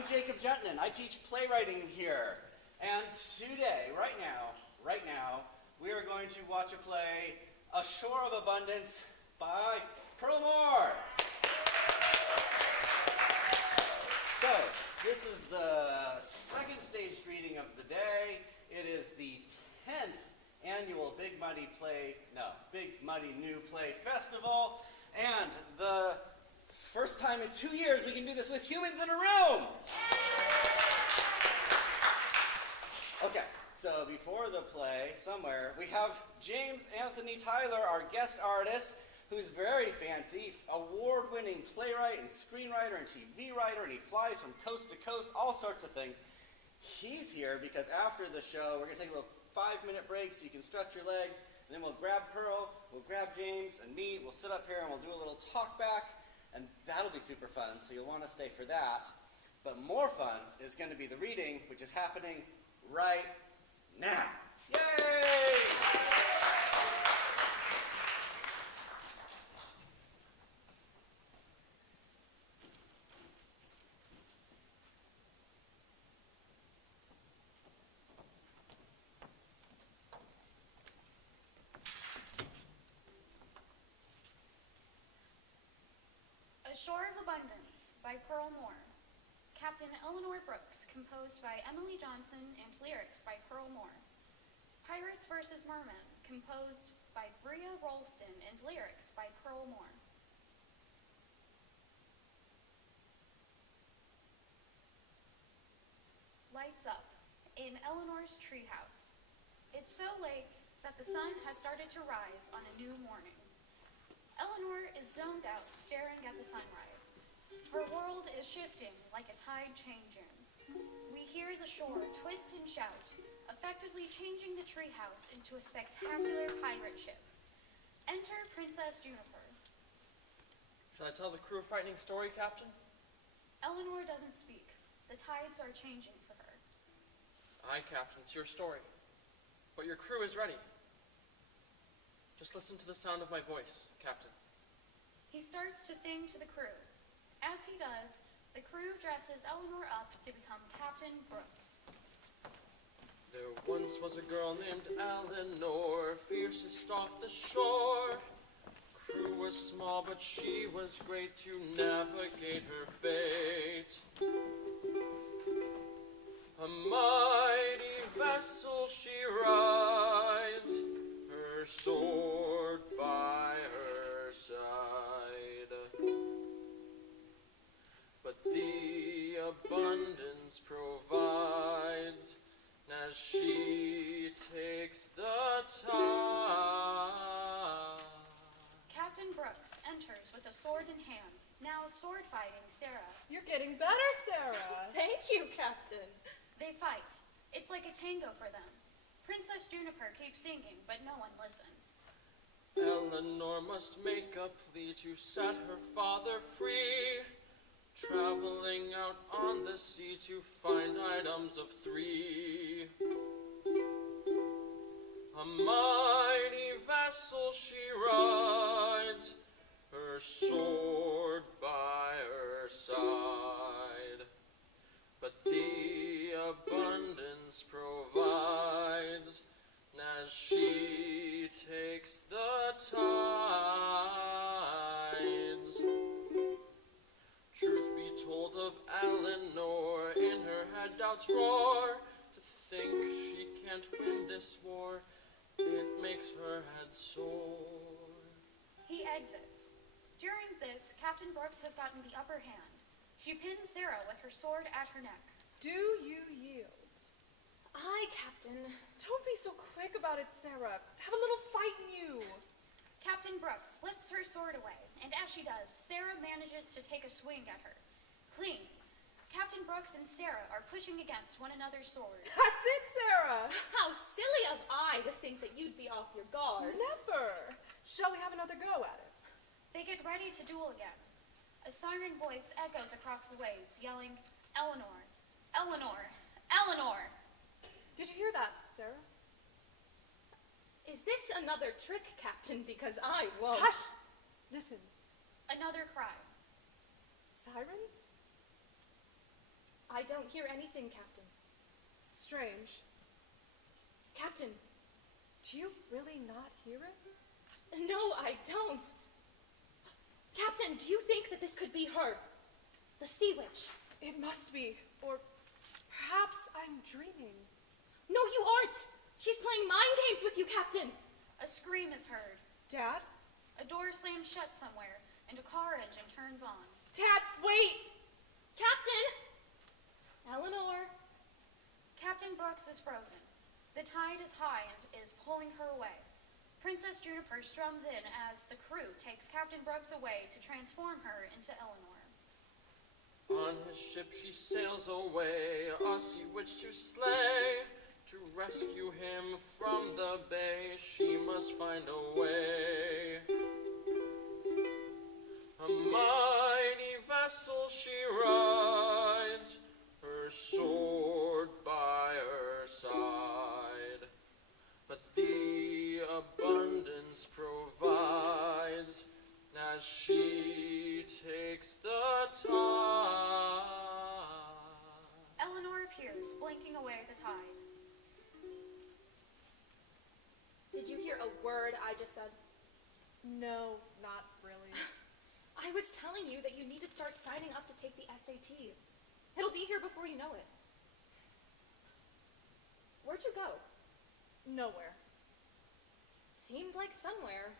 I'm Jacob Gentnan. I teach playwriting here. And today, right now, we are going to watch a play, A Shore of Abundance by Pearl Moore. So, this is the second staged reading of the day. It is the 10th annual Big Muddy New Play Festival, and the first time in 2 years we can do this with humans in a room. Okay, so before the play, somewhere, we have James Anthony Tyler, our guest artist, who's very fancy, award-winning playwright and screenwriter and TV writer, and he flies from coast to coast, all sorts of things. He's here because after the show, we're going to take a little 5-minute break so you can stretch your legs, and then we'll grab Pearl, we'll grab James and me, we'll sit up here and we'll do a little talk back, and that'll be super fun, so you'll want to stay for that. But more fun is going to be the reading, which is happening right now. Yay! A Shore of Abundance by Pearl Moore. Captain Eleanor Brooks, composed by Emily Johnson, and lyrics by Pearl Moore. Pirates vs. Mermen, composed by Bria Rolston, and lyrics by Pearl Moore. Lights up in Eleanor's treehouse. It's so late that the sun has started to rise on a new morning. Eleanor is zoned out, staring at the sunrise. Her world is shifting like a tide changing. We hear the shore twist and shout, effectively changing the treehouse into a spectacular pirate ship. Enter Princess Juniper. Shall I tell the crew a frightening story, Captain? Eleanor doesn't speak. The tides are changing for her. Aye, Captain, it's your story. But your crew is ready. Just listen to the sound of my voice, Captain. He starts to sing to the crew. As he does, the crew dresses Eleanor up to become Captain Brooks. There once was a girl named Eleanor, fiercest off the shore. Crew was small, but she was great to navigate her fate. A mighty vessel she rides, her sword by her side. But the abundance provides as she takes the tide. Captain Brooks enters with a sword in hand, now sword-fighting Sarah. You're getting better, Sarah. Thank you, Captain. They fight. It's like a tango for them. Princess Juniper keeps singing, but no one listens. Eleanor must make a plea to set her father free, traveling out on the sea to find items of 3. A mighty vessel she rides, her sword by her side. But the abundance provides as she takes the tides. Truth be told of Eleanor, in her head doubts roar. To think she can't win this war, it makes her head sore. He exits. During this, Captain Brooks has gotten the upper hand. She pins Sarah with her sword at her neck. Do you yield? Aye, Captain. Don't be so quick about it, Sarah. Have a little fight in you. Captain Brooks lifts her sword away, and as she does, Sarah manages to take a swing at her. Clean. Captain Brooks and Sarah are pushing against one another's swords. That's it, Sarah. How silly of I to think that you'd be off your guard. Never. Shall we have another go at it? They get ready to duel again. A siren voice echoes across the waves, yelling, Eleanor, Eleanor, Eleanor! Did you hear that, Sarah? Is this another trick, Captain? Because I won't. Hush! Listen. Another cry. Sirens? I don't hear anything, Captain. Strange. Captain. Do you really not hear it? No, I don't. Captain, do you think that this could be her? The sea witch? It must be. Or perhaps I'm dreaming. No, you aren't. She's playing mind games with you, Captain. A scream is heard. Dad? A door slams shut somewhere, and a car engine turns on. Dad, wait! Captain! Eleanor. Captain Brooks is frozen. The tide is high and is pulling her away. Princess Juniper strums in as the crew takes Captain Brooks away to transform her into Eleanor. On his ship she sails away, a sea witch to slay. To rescue him from the bay, she must find a way. A mighty vessel she rides, her sword by her side. But the abundance provides as she takes the tide. Eleanor appears, blinking away the tide. Did you hear a word I just said? No, not really. I was telling you that you need to start signing up to take the SAT. It'll be here before you know it. Where'd you go? Nowhere. Seemed like somewhere.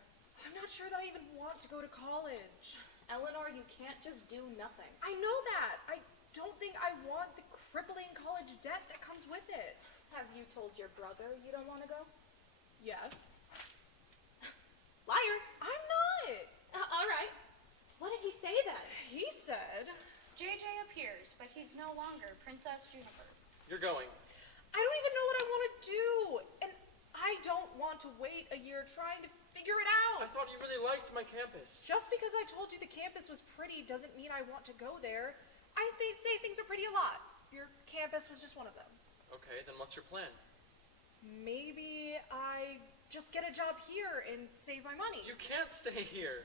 I'm not sure that I even want to go to college. Eleanor, you can't just do nothing. I know that. I don't think I want the crippling college debt that comes with it. Have you told your brother you don't want to go? Yes. Liar! I'm not. All right. What did he say then? He said, JJ appears, but he's no longer Princess Juniper. You're going. I don't even know what I want to do. And I don't want to wait a year trying to figure it I out. thought you really liked my campus. Just because I told you the campus was pretty doesn't mean I want to go there. Say things are pretty a lot. Your campus was just one of them. Okay, then what's your plan? Maybe I just get a job here and save my money. You can't stay here.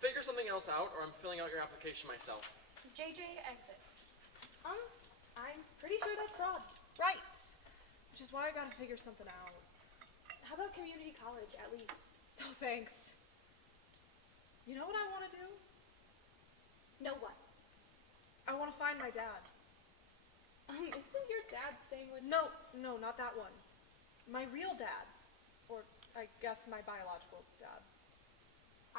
Figure something else out, or I'm filling out your application myself. JJ exits. I'm pretty sure that's fraud. Right. Which is why I gotta figure something out. How about community college, at least? No thanks. You know what I want to do? No what? I want to find my dad. Isn't your dad staying with No, not that one. My real dad. Or I guess my biological dad.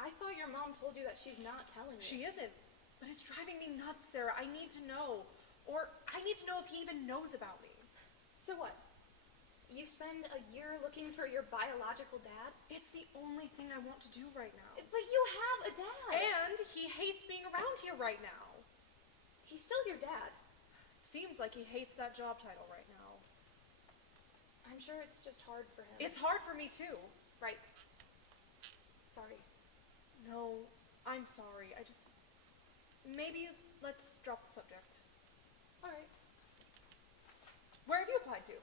I thought your mom told you that she's not telling you. She isn't. But it's driving me nuts, Sarah. I need to know. Or I need to know if he even knows about me. So what? You spend a year looking for your biological dad? It's the only thing I want to do right now. But you have a dad. And he hates being around here right now. He's still your dad. Seems like he hates that job title right now. I'm sure it's just hard for him. It's hard for me too. right. Sorry. No, I'm sorry. Maybe let's drop the subject. All right. Where have you applied to?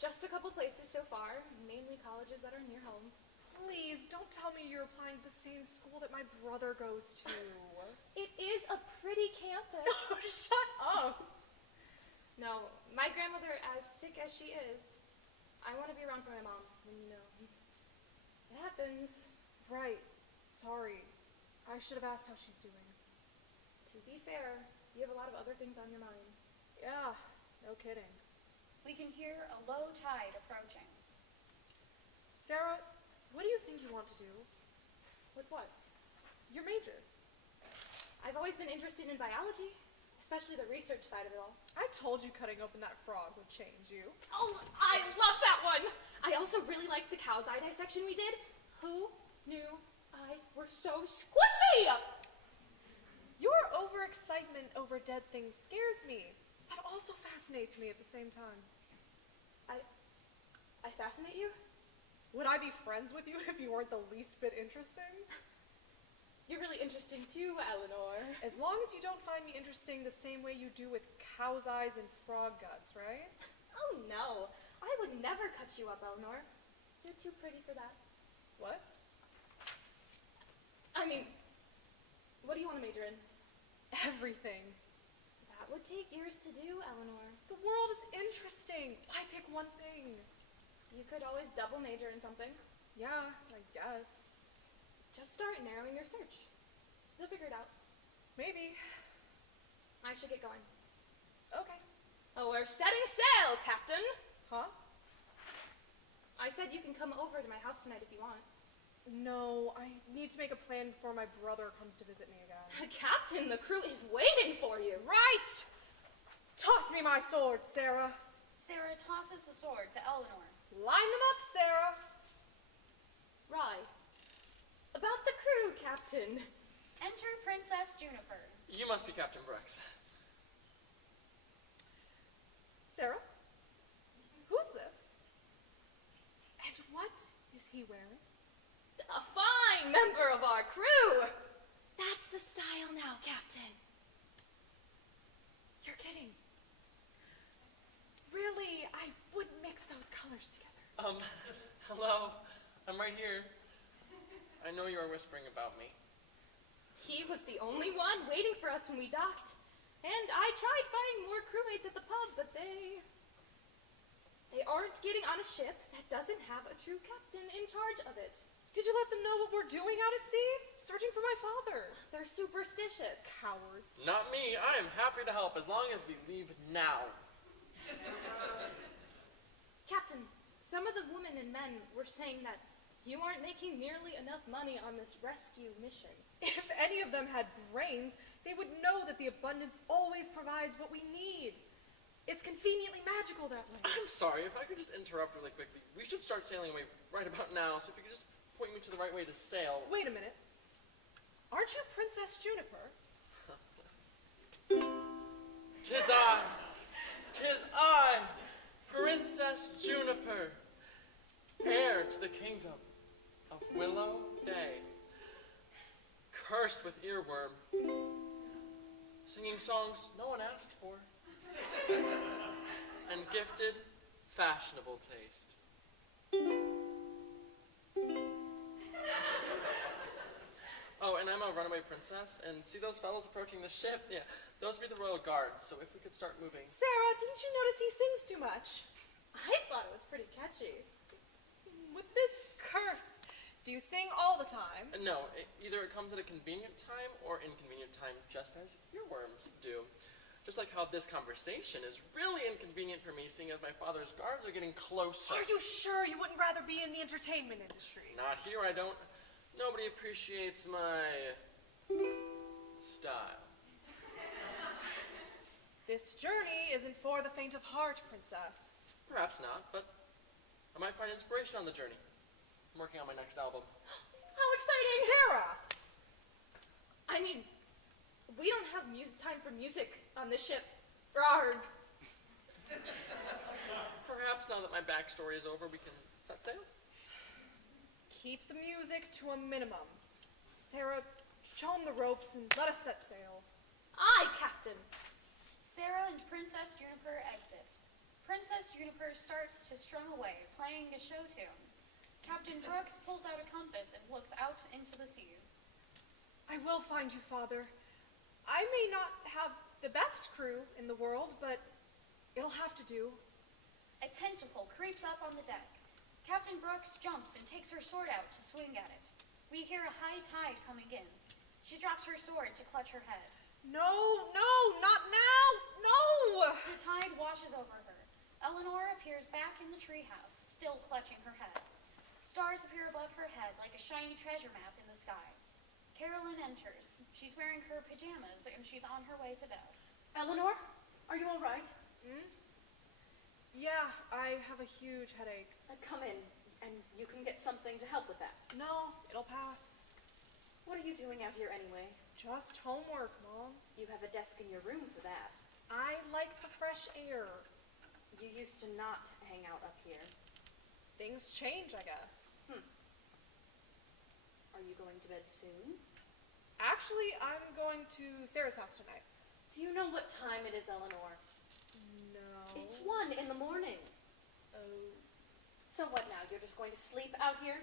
Just a couple places so far, mainly colleges that are near home. Please, don't tell me you're applying to the same school that my brother goes to. It is a pretty campus. Shut up! No, my grandmother, as sick as she is, I want to be around for my mom. And it happens. Right. Sorry. I should have asked how she's doing. To be fair, you have a lot of other things on your mind. Yeah, no kidding. We can hear a low tide approaching. Sarah, what do you think you want to do? With what? Your major. I've always been interested in biology, especially the research side of it all. I told you cutting open that frog would change you. Oh, I love that one! I also really liked the cow's eye dissection we did. Who knew eyes were so squishy? Your overexcitement over dead things scares me, but also fascinates me at the same time. I fascinate you? Would I be friends with you if you weren't the least bit interesting? You're really interesting too, Eleanor. As long as you don't find me interesting the same way you do with cow's eyes and frog guts, right? Oh no, I would never cut you up, Eleanor. You're too pretty for that. What? I mean, what do you want to major in? Everything. That That would take years to do, Eleanor. The world is interesting. Why pick one thing? You could always double major in something. Yeah, I guess. Just start narrowing your search. You'll figure it out. Maybe. I should get going. Okay. Oh, we're setting sail, Captain! Huh? I said you can come over to my house tonight if you want. No, I need to make a plan before my brother comes to visit me again. Captain, the crew is waiting for you. Right! Toss me my sword, Sarah. Sarah tosses the sword to Eleanor. Line them up, Sarah. Right. About the crew, Captain. Enter Princess Juniper. You must be Captain Brooks. Sarah? Who's this? And what is he wearing? A fine member of our crew. That's the style now, Captain. You're kidding. Really, I wouldn't mix those colors together. Hello. I'm right here. I know you are whispering about me. He was the only one waiting for us when we docked. And I tried finding more crewmates at the pub, but they aren't getting on a ship that doesn't have a true captain in charge of it. Did you let them know what we're doing out at sea? Searching for my father. They're superstitious. Cowards. Not me. I am happy to help as long as we leave now. Captain, some of the women and men were saying that you aren't making nearly enough money on this rescue mission. If any of them had brains, they would know that the abundance always provides what we need. It's conveniently magical that way. I'm sorry, if I could just interrupt really quickly. We should start sailing away right about now, so if you could just point me to the right way to sail. Wait a minute. Aren't you Princess Juniper? 'Tis I, Princess Juniper, heir to the kingdom of Willow Bay, cursed with earworm, singing songs no one asked for, and gifted fashionable taste. Oh, and I'm a runaway princess, and see those fellows approaching the ship? Yeah, those would be the royal guards, so if we could start moving. Sarah, didn't you notice he sings too much? I thought it was pretty catchy. With this curse, do you sing all the time? No, either it comes at a convenient time or inconvenient time, just as earworms do. Just like how this conversation is really inconvenient for me, seeing as my father's guards are getting closer. Are you sure you wouldn't rather be in the entertainment industry? Not here, I don't. Nobody appreciates my style. This journey isn't for the faint of heart, Princess. Perhaps not, but I might find inspiration on the journey. I'm working on my next album. How exciting! Sarah! I mean, we don't have time for music on this ship. Rarg. Perhaps now that my backstory is over, we can set sail? Keep the music to a minimum. Sarah, show him the ropes and let us set sail. Aye, Captain. Sarah and Princess Juniper exit. Princess Juniper starts to strum away, playing a show tune. Captain Brooks pulls out a compass and looks out into the sea. I will find you, Father. I may not have the best crew in the world, but it'll have to do. A tentacle creeps up on the deck. Captain Brooks jumps and takes her sword out to swing at it. We hear a high tide coming in. She drops her sword to clutch her head. No, not now! No! The tide washes over her. Eleanor appears back in the treehouse, still clutching her head. Stars appear above her head like a shiny treasure map in the sky. Carolyn enters. She's wearing her pajamas and she's on her way to bed. Eleanor, are you all right? Yeah, I have a huge headache. Come in, and you can get something to help with that. No, it'll pass. What are you doing out here anyway? Just homework, Mom. You have a desk in your room for that. I like the fresh air. You used to not hang out up here. Things change, I guess. Are you going to bed soon? Actually, I'm going to Sarah's house tonight. Do you know what time it is, Eleanor? No. It's 1 in the morning. Oh. So what now? You're just going to sleep out here?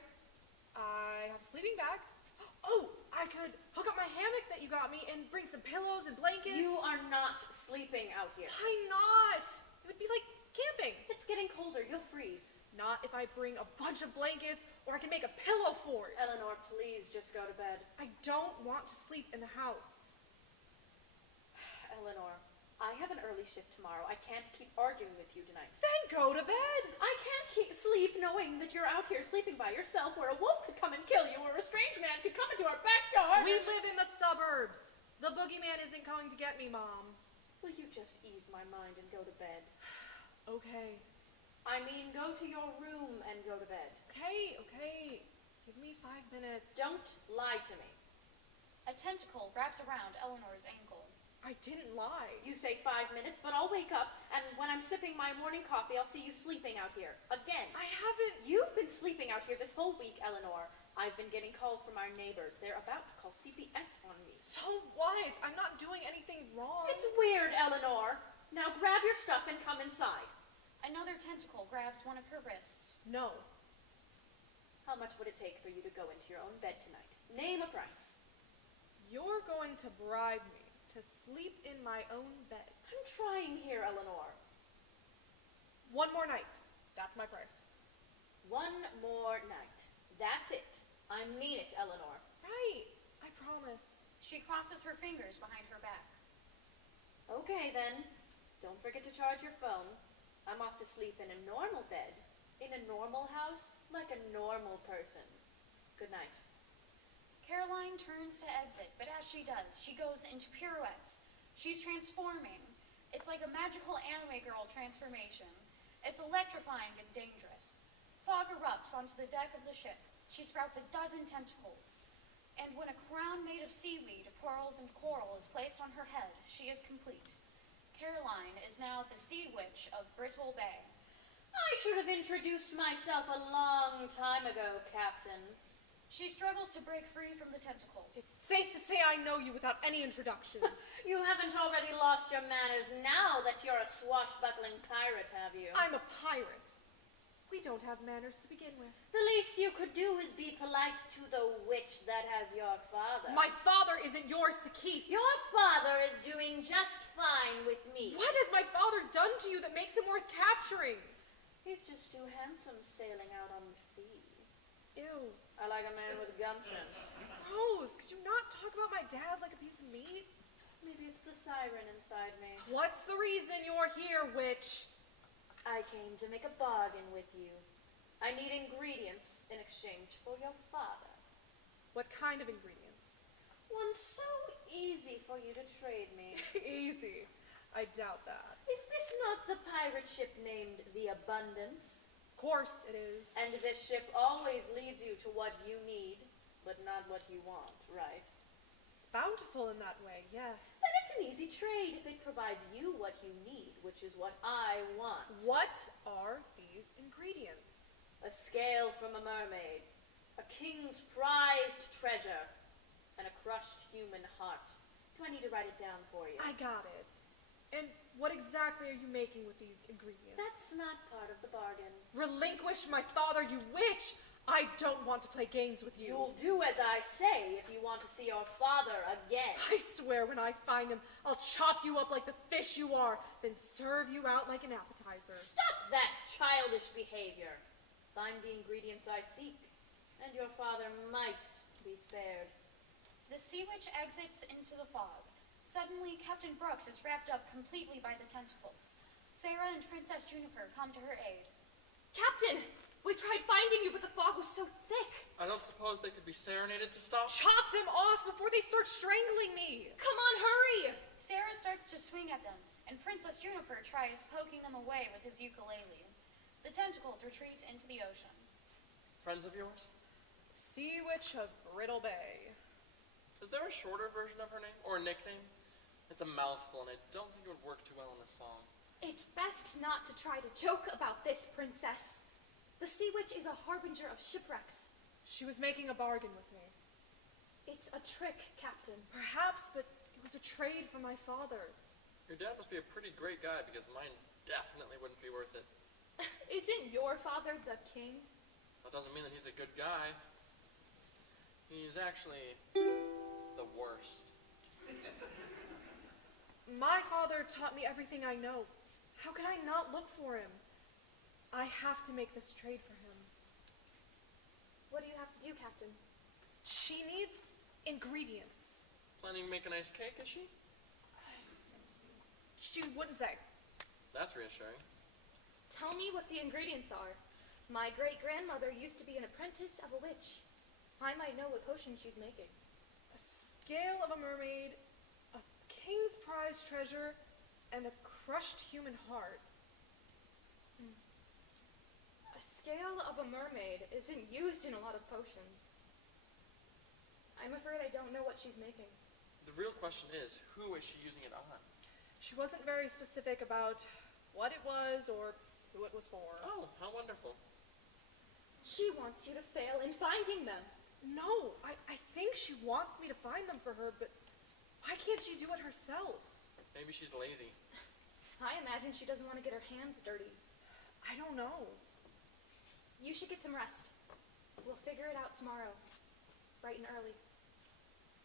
I have a sleeping bag. Oh, I could hook up my my hammock that you got me and bring some pillows and blankets? You are not sleeping out here. Why not? It would be like camping. It's getting colder. You'll freeze. Not if I bring a bunch of blankets or I can make a pillow fort. Eleanor, please just go to bed. I don't want to sleep in the house. Eleanor, I have an early shift tomorrow. I can't keep arguing with you tonight. Then go to bed. I can't sleep knowing that you're out here sleeping by yourself where a wolf could come and kill you or a strange man could come into our backyard. We live in the suburbs. The boogeyman isn't coming to get me, Mom. Will you just ease my mind and go to bed? Okay. I mean, go to your room and go to bed. Okay. Give me 5 minutes. Don't lie to me. A tentacle wraps around Eleanor's ankle. I didn't lie. You say 5 minutes, but I'll wake up, and when I'm sipping my morning coffee, I'll see you sleeping out here. Again. I haven't. You've been sleeping out here this whole week, Eleanor. I've been getting calls from our neighbors. They're about to call CPS on me. So what? I'm not doing anything wrong. It's weird, Eleanor. Now grab your stuff and come inside. Another tentacle grabs one of her wrists. No. How much would it take for you to go into your own bed tonight? Name a price. You're going to bribe me to sleep in my own bed. I'm trying here, Eleanor. One more night. That's my price. One more night. That's it. I mean it, Eleanor. Right. I promise. She crosses her fingers behind her back. Okay, then. Don't forget to charge your phone. I'm off to sleep in a normal bed, in a normal house, like a normal person. Good night. Caroline turns to exit, but as she does, she goes into pirouettes. She's transforming. It's like a magical anime girl transformation. It's electrifying and dangerous. Fog erupts onto the deck of the ship. She sprouts a dozen tentacles. And when a crown made of seaweed, pearls, and coral is placed on her head, she is complete. Caroline is now the Sea Witch of Brittle Bay. I should have introduced myself a long time ago, Captain. She struggles to break free from the tentacles. It's safe to say I know you without any introductions. You haven't already lost your manners now that you're a swashbuckling pirate, have you? I'm a pirate. We don't have manners to begin with. The least you could do is be polite to the witch that has your father. My father isn't yours to keep. Your father is doing just fine with me. What has my father done to you that makes him worth capturing? He's just too handsome sailing out on the sea. Ew. I like a man with gumption. Gross. Could you not talk about my dad like a piece of meat? Maybe it's the siren inside me. What's the reason you're here, witch? I came to make a bargain with you. I need ingredients in exchange for your father. What kind of ingredients? One so easy for you to trade me. Easy. I doubt that. Is this not the pirate ship named the Abundance? Of course it is. And this ship always leads you to what you need, but not what you want, right? It's bountiful in that way, yes. Then it's an easy trade if it provides you what you need, which is what I want. What are these ingredients? A scale from a mermaid, a king's prized treasure, and a crushed human heart. Do I need to write it down for you? I got it. And what exactly are you making with these ingredients? That's not part of the bargain. Relinquish my father, you witch! I don't want to play games with you. You'll do as I say if you want to see your father again. I swear when I find him, I'll chop you up like the fish you are, then serve you out like an appetizer. Stop that childish behavior. Find the ingredients I seek, and your father might be spared. The Sea Witch exits into the fog. Suddenly, Captain Brooks is wrapped up completely by the tentacles. Sarah and Princess Juniper come to her aid. Captain! We tried finding you, but the fog was so thick. I don't suppose they could be serenaded to stop? Chop them off before they start strangling me! Come on, hurry! Sarah starts to swing at them, and Princess Juniper tries poking them away with his ukulele. The tentacles retreat into the ocean. Friends of yours? Sea Witch of Brittle Bay. Is there a shorter version of her name? Or a nickname? It's a mouthful, and I don't think it would work too well in a song. It's best not to try to joke about this, Princess. The Sea Witch is a harbinger of shipwrecks. She was making a bargain with me. It's a trick, Captain. Perhaps, but it was a trade for my father. Your dad must be a pretty great guy, because mine definitely wouldn't be worth it. Isn't your father the king? That doesn't mean that he's a good guy. He's actually the worst. My father taught me everything I know. How could I not look for him? I have to make this trade for him. What do you have to do, Captain? She needs ingredients. Planning to make a nice cake, is she? She wouldn't say. That's reassuring. Tell me what the ingredients are. My great-grandmother used to be an apprentice of a witch. I might know what potion she's making. A scale of a mermaid, a king's prize treasure, and a crushed human heart. A scale of a mermaid isn't used in a lot of potions. I'm afraid I don't know what she's making. The real question is, who is she using it on? She wasn't very specific about what it was or who it was for. Oh, how wonderful. She wants you to fail in finding them. No, I think she wants me to find them for her, but why can't she do it herself? Maybe she's lazy. I imagine she doesn't want to get her hands dirty. I don't know. You should get some rest. We'll figure it out tomorrow, bright and early.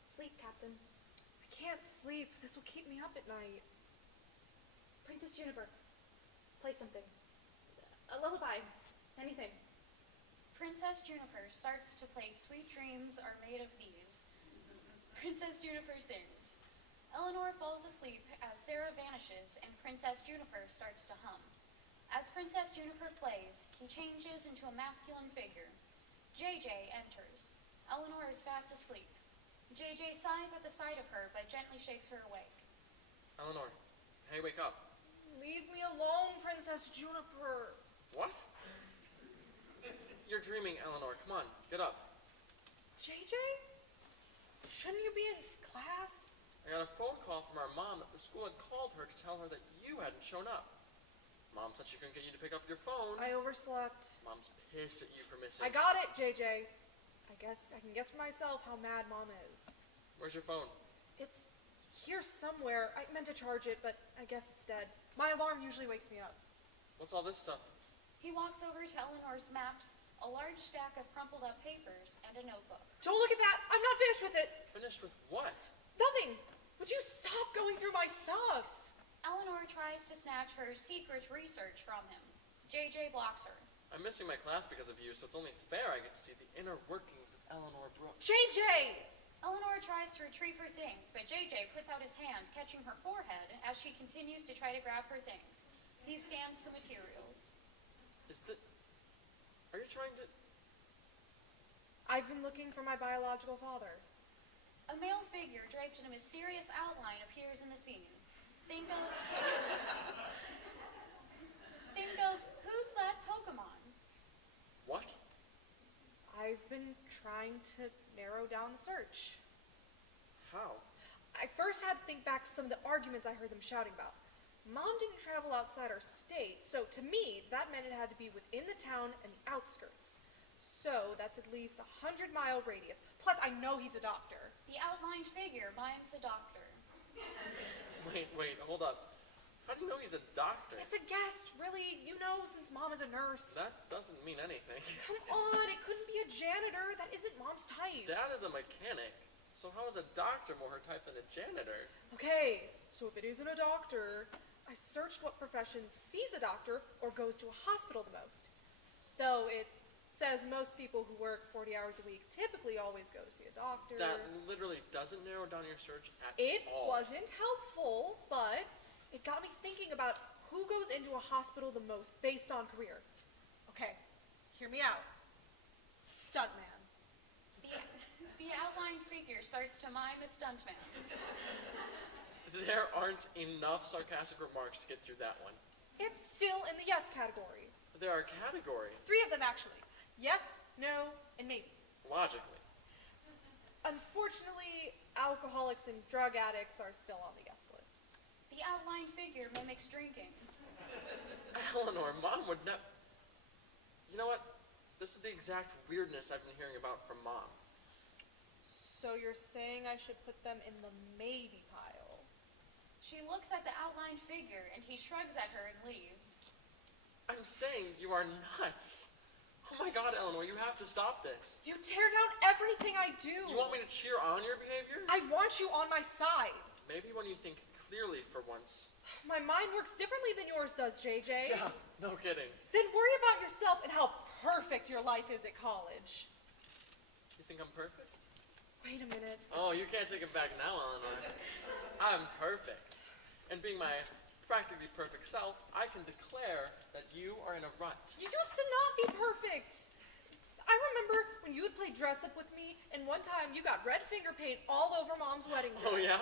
Sleep, Captain. I can't sleep. This will keep me up at night. Princess Juniper, play something. A lullaby. Anything. Princess Juniper starts to play Sweet Dreams Are Made of These. Princess Juniper sings. Eleanor falls asleep as Sarah vanishes and Princess Juniper starts to hum. As Princess Juniper plays, he changes into a masculine figure. JJ enters. Eleanor is fast asleep. JJ sighs at the sight of her but gently shakes her awake. Eleanor, hey, wake up. Leave me alone, Princess Juniper. What? You're dreaming, Eleanor. Come on, get up. JJ? Shouldn't you be in class? I got a phone call from our mom that the school had called her to tell her that you hadn't shown up. Mom said she couldn't get you to pick up your phone. I overslept. Mom's pissed at you for missing. I got it, JJ. I guess I can guess for myself how mad Mom is. Where's your phone? It's here somewhere. I meant to charge it, but I guess it's dead. My alarm usually wakes me up. What's all this stuff? He walks over to Eleanor's maps, a large stack of crumpled up papers, and a notebook. Don't look at that! I'm not finished with it! Finished with what? Nothing! Would you stop going through my stuff? Eleanor tries to snatch her secret research from him. JJ blocks her. I'm missing my class because of you, so it's only fair I get to see the inner workings of Eleanor Brooks. JJ! Eleanor tries to retrieve her things, but JJ puts out his hand, catching her forehead as she continues to try to grab her things. He scans the materials. Are you trying to... I've been looking for my biological father. A male figure draped in a mysterious outline appears in the scene. Think of who's that Pokemon? What? I've been trying to narrow down the search. How? I first had to think back to some of the arguments I heard them shouting about. Mom didn't travel outside our state, so to me, that meant it had to be within the town and the outskirts. So that's at least a 100-mile radius. Plus, I know he's a doctor. The outlined figure mimes a doctor. Wait, hold up. How do you know he's a doctor? It's a guess, really. You know, since Mom is a nurse. That doesn't mean anything. Come on, it couldn't be a janitor. That isn't Mom's type. Dad is a mechanic, so how is a doctor more her type than a janitor? Okay, so if it isn't a doctor, I searched what profession sees a doctor or goes to a hospital the most. Though it says most people who work 40 hours a week typically always go to see a doctor. That literally doesn't narrow down your search at It all. wasn't helpful, but it got me thinking about who goes into a hospital the most based on career. Okay, hear me out. Stuntman. The outlined figure starts to mime a stuntman. There aren't enough sarcastic remarks to get through that one. It's still in the yes category. There are categories. 3 of them, actually. Yes, no, and maybe. Logically. Unfortunately, alcoholics and drug addicts are still on the yes list. The outlined figure mimics drinking. Eleanor, Mom would never... You know what? This is the exact weirdness I've been hearing about from Mom. So you're saying I should put them in the maybe pile? She looks at the outlined figure and he shrugs at her and leaves. I'm saying you are nuts. Oh my God, Eleanor, you have to stop this. You tear down everything I do. You want me to cheer on your behavior? I want you on my side. Maybe when you think clearly for once. My mind works differently than yours does, JJ. Yeah, no kidding. Then worry about yourself and how perfect your life is at college. You think I'm perfect? Wait a minute. Oh, you can't take it back now, Eleanor. I'm perfect. And being my practically perfect self, I can declare that you are in a rut. You used to not be perfect. I remember when you would play dress up with me, and one time you got red finger paint all over Mom's wedding dress. Oh, yeah?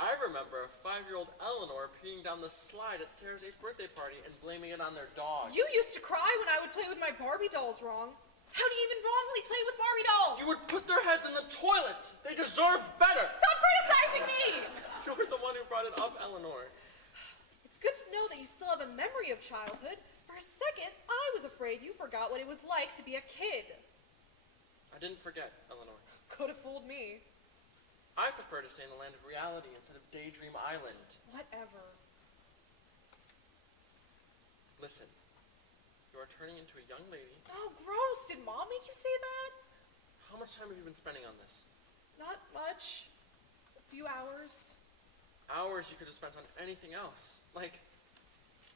I remember a 5-year-old Eleanor peeing down the slide at Sarah's 8th birthday party and blaming it on their dog. You used to cry when I would play with my Barbie dolls wrong. How do you even wrongly play with Barbie dolls? You would put their heads in the toilet. They deserved better. Stop criticizing me! You're the one who brought it up, Eleanor. It's good to know that you still have a memory of childhood. For a second, I was afraid you forgot what it was like to be a kid. I didn't forget, Eleanor. Could have fooled me. I prefer to stay in the land of reality instead of Daydream Island. Whatever. Listen, you are turning into a young lady. Oh, gross. Did Mom make you say that? How much time have you been spending on this? Not much. A few hours. Hours you could have spent on anything else. Like,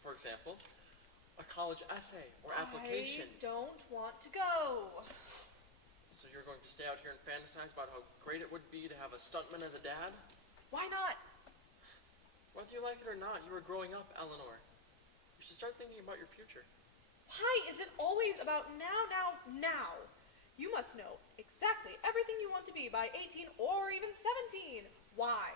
for example, a college essay or application. I don't want to go. So you're going to stay out here and fantasize about how great it would be to have a stuntman as a dad? Why not? Whether you like it or not, you are growing up, Eleanor. You should start thinking about your future. Why is it always about now, now, now? You must know exactly everything you want to be by 18 or even 17. Why?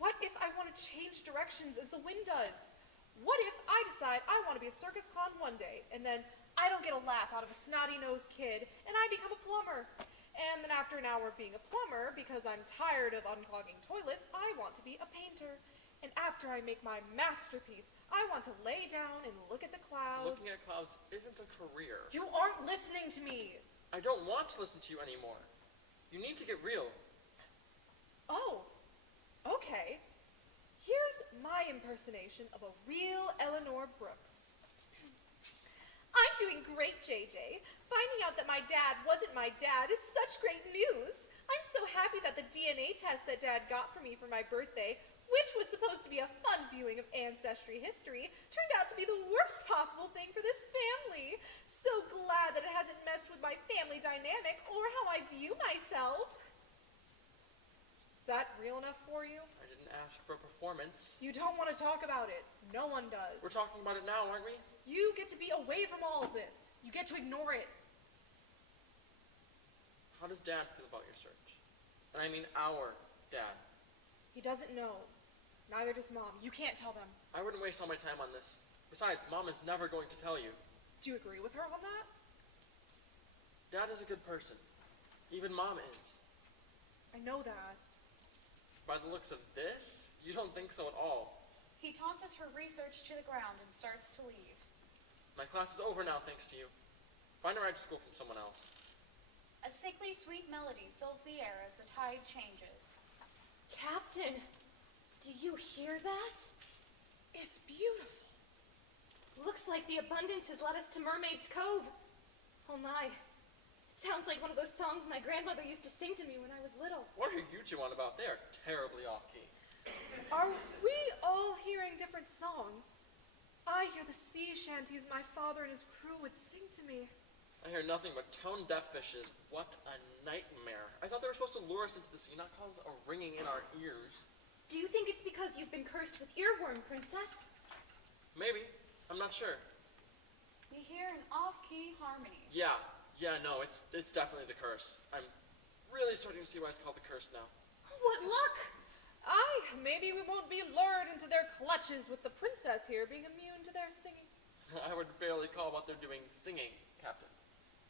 What if I want to change directions as the wind does? What if I decide I want to be a circus clown one day, and then I don't get a laugh out of a snotty-nosed kid, and I become a plumber? And then after an hour of being a plumber, because I'm tired of unclogging toilets, I want to be a painter. And after I make my masterpiece, I want to lay down and look at the clouds. Looking at clouds isn't a career. You aren't listening to me. I don't want to listen to you anymore. You need to get real. Oh, okay. Here's my impersonation of a real Eleanor Brooks. I'm doing great, JJ. Finding out that my dad wasn't my dad is such great news. I'm so happy that the DNA test that Dad got for me for my birthday, which was supposed to be a fun viewing of ancestry history, turned out to be the worst possible thing for this family. So glad that it hasn't messed with my family dynamic or how I view myself. Is that real enough for you? I didn't ask for a performance. You don't want to talk about it. No one does. We're talking about it now, aren't we? You get to be away from all of this. You get to ignore it. How does Dad feel about your search? And I mean our dad. He doesn't know. Neither does Mom. You can't tell them. I wouldn't waste all my time on this. Besides, Mom is never going to tell you. Do you agree with her on that? Dad is a good person. Even Mom is. I know that. By the looks of this, you don't think so at all. He tosses her research to the ground and starts to leave. My class is over now, thanks to you. Find a ride to school from someone else. A sickly sweet melody fills the air as the tide changes. Captain, do you hear that? It's beautiful. Looks like the abundance has led us to Mermaid's Cove. Oh my. It sounds like one of those songs my grandmother used to sing to me when I was little. What are you two on about? They are terribly off-key. Are we all hearing different songs? I hear the sea shanties my father and his crew would sing to me. I hear nothing but tone-deaf fishes. What a nightmare. I thought they were supposed to lure us into the sea, not cause a ringing in our ears. Do you think it's because you've been cursed with earworm, Princess? Maybe. I'm not sure. We hear an off-key harmony. Yeah, no, it's definitely the curse. I'm really starting to see why it's called the curse now. What luck! Maybe we won't be lured into their clutches with the princess here being immune to their singing. I would barely call what they're doing singing, Captain.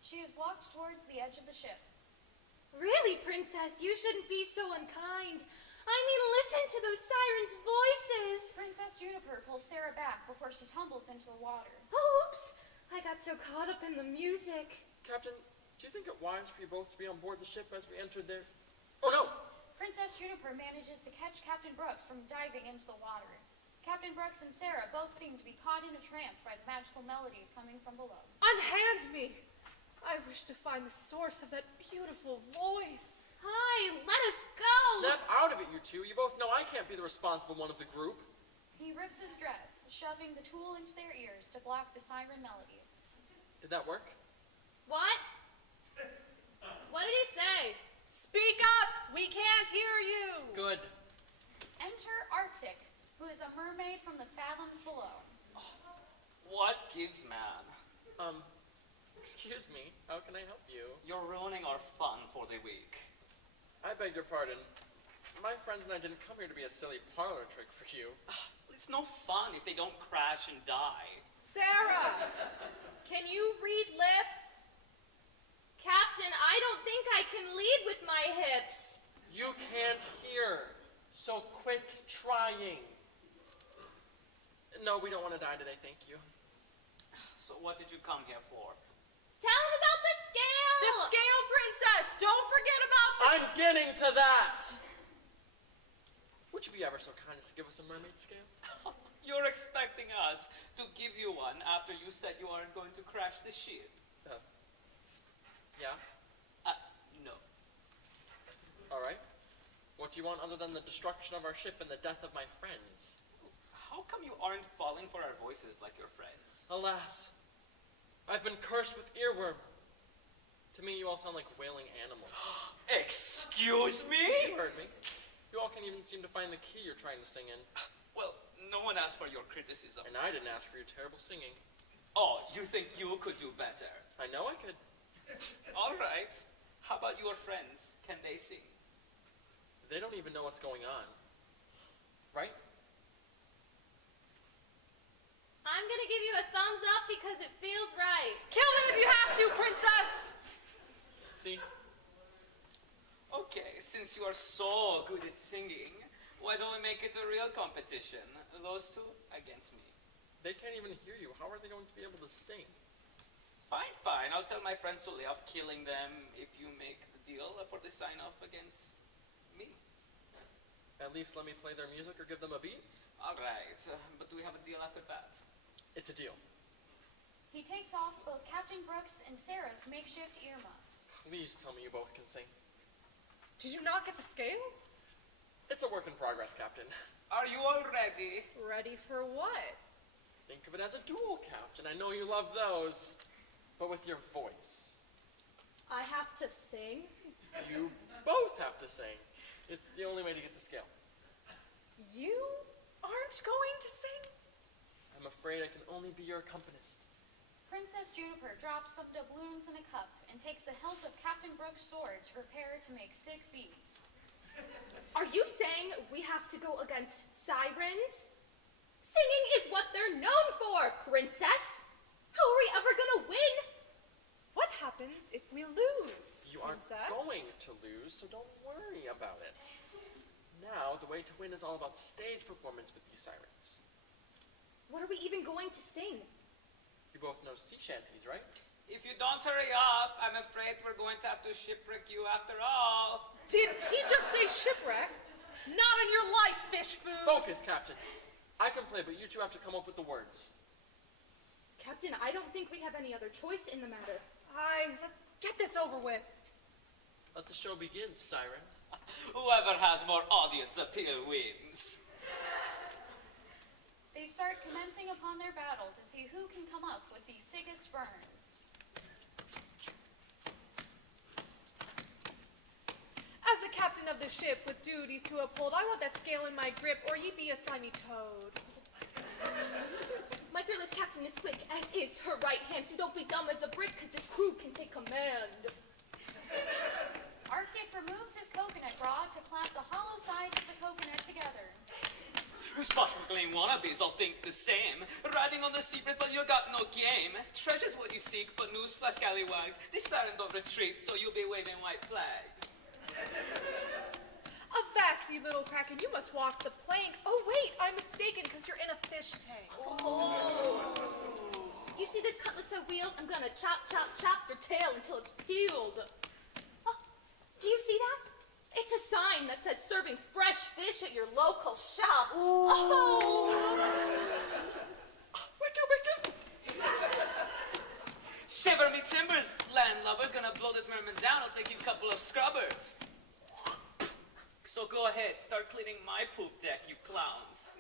She is walked towards the edge of the ship. Really, Princess, you shouldn't be so unkind. I mean, listen to those sirens' voices. Princess Juniper pulls Sarah back before she tumbles into the water. Oops! I got so caught up in the music. Captain, do you think it wise for you both to be on board the ship as we entered there? Oh no! Princess Juniper manages to catch Captain Brooks from diving into the water. Captain Brooks and Sarah both seem to be caught in a trance by the magical melodies coming from below. Unhand me! I wish to find the source of that beautiful voice. Hi, let us go! Snap out of it, you two. You both know I can't be the responsible one of the group. He rips his dress, shoving the tool into their ears to block the siren melodies. Did that work? What? What did he say? Speak up! We can't hear you! Good. Enter Arctic, who is a mermaid from the fathoms below. What gives, man? Excuse me. How can I help you? You're ruining our fun for the week. I beg your pardon. My friends and I didn't come here to be a silly parlor trick for you. It's no fun if they don't crash and die. Sarah! Can you read lips? Captain, I don't think I can lead with my hips. You can't hear, so quit trying. No, we don't want to die today, thank you. So what did you come here for? Tell him about the scale! The scale princess! Don't forget about the... I'm getting to that! Would you be ever so kind as to give us a mermaid scale? You're expecting us to give you one after you said you aren't going to crash the ship. Yeah? No. All right. What do you want other than the destruction of our ship and the death of my friends? How come you aren't falling for our voices like your friends? Alas, I've been cursed with earworm. To me, you all sound like wailing animals. Excuse me? You heard me. You all can't even seem to find the key you're trying to sing in. Well, no one asked for your criticism. And I didn't ask for your terrible singing. Oh, you think you could do better? I know I could. All right. How about your friends? Can they sing? They don't even know what's going on. Right? I'm gonna give you a thumbs up because it feels right. Kill them if you have to, princess! See? Okay, since you are so good at singing, why don't we make it a real competition? Those two against me. They can't even hear you. How are they going to be able to sing? Fine, fine. I'll tell my friends to lay off killing them if you make the deal for the sign-off against me. At least let me play their music or give them a beat. All right, but do we have a deal after that? It's a deal. He takes off both Captain Brooks and Sarah's makeshift earmuffs. Please tell me you both can sing. Did you not get the scale? It's a work in progress, Captain. Are you all ready? Ready for what? Think of it as a duel, Captain. I know you love those. But with your voice. I have to sing? You both have to sing. It's the only way to get the scale. You aren't going to sing? I'm afraid I can only be your accompanist. Princess Juniper drops some doubloons in a cup and takes the hilt of Captain Brooks' sword to prepare to make sick beads. Are you saying we have to go against sirens? Singing is what they're known for, princess! How are we ever gonna win? What happens if we lose, You princess? aren't going to lose, so don't worry about it. Now, the way to win is all about stage performance with these sirens. What are we even going to sing? You both know sea shanties, right? If you don't hurry up, I'm afraid we're going to have to shipwreck you after all. Did he just say shipwreck? Not on your life, fish food! Focus, Captain. I can play, but you two have to come up with the words. Captain, I don't think we have any other choice in the matter. Let's get this over with. Let the show begin, siren. Whoever has more audience appeal wins. They start commencing upon their battle to see who can come up with the sickest burns. As the captain of the ship with duties to uphold, I want that scale in my grip, or ye be a slimy toad. My fearless captain is quick, as is her right hand, so don't be dumb as a brick, cause this crew can take command. Arctic removes his coconut bra to clamp the hollow sides of the coconut together. You swashbuckling wannabes all think the same. Riding on the secret, but you got no game. Treasure's what you seek, but newsflash scallywags. This siren don't retreat, so you'll be waving white flags. Avast, ye little kraken, you must walk the plank. Oh wait, I'm mistaken, because you're in a fish tank. Oh. You see this cutlass I wield? I'm gonna chop, chop, chop your tail until it's peeled. Oh, do you see that? It's a sign that says serving fresh fish at your local shop. Oh! Wicca, wicca! Ship shiver me timbers. Landlubber's gonna blow this merman down. I'll take you a couple of scrubbers. So go ahead, start cleaning my poop deck, you clowns.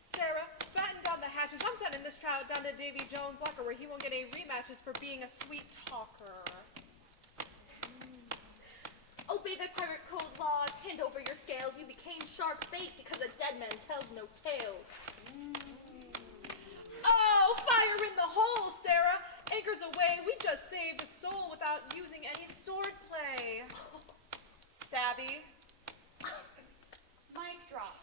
Sarah, batten down the hatches. I'm sending this trout down to Davy Jones' locker where he won't get any rematches for being a sweet talker. Obey the pirate code laws, hand over your scales. You became sharp bait because a dead man tells no tales. Oh, fire in the hole, Sarah! Anchors away. We just saved a soul without using any swordplay. Savvy. Mic drop.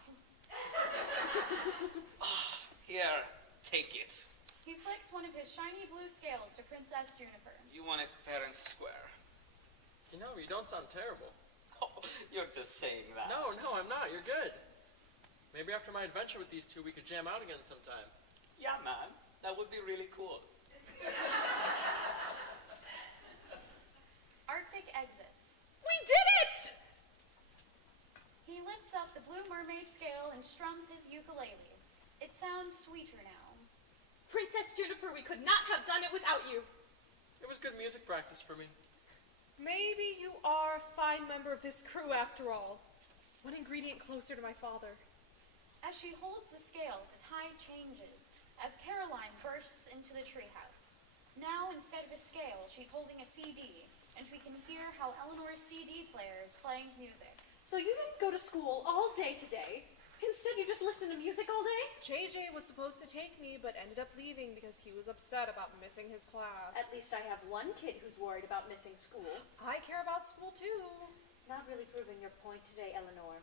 Here, take it. He flicks one of his shiny blue scales to Princess Juniper. You want it fair and square. You know, you don't sound terrible. Oh, you're just saying that. No, I'm not. You're good. Maybe after my adventure with these two, we could jam out again sometime. Yeah, man. That would be really cool. Arctic exits. We did it! He lifts up the blue mermaid scale and strums his ukulele. It sounds sweeter now. Princess Juniper, we could not have done it without you. It was good music practice for me. Maybe you are a fine member of this crew after all. One ingredient closer to my father. As she holds the scale, the tide changes as Caroline bursts into the treehouse. Now, instead of a scale, she's holding a CD, and we can hear how Eleanor's CD player is playing music. So you didn't go to school all day today? Instead, you just listened to music all day? JJ was supposed to take me, but ended up leaving because he was upset about missing his class. At least I have one kid who's worried about missing school. I care about school too. Not really proving your point today, Eleanor.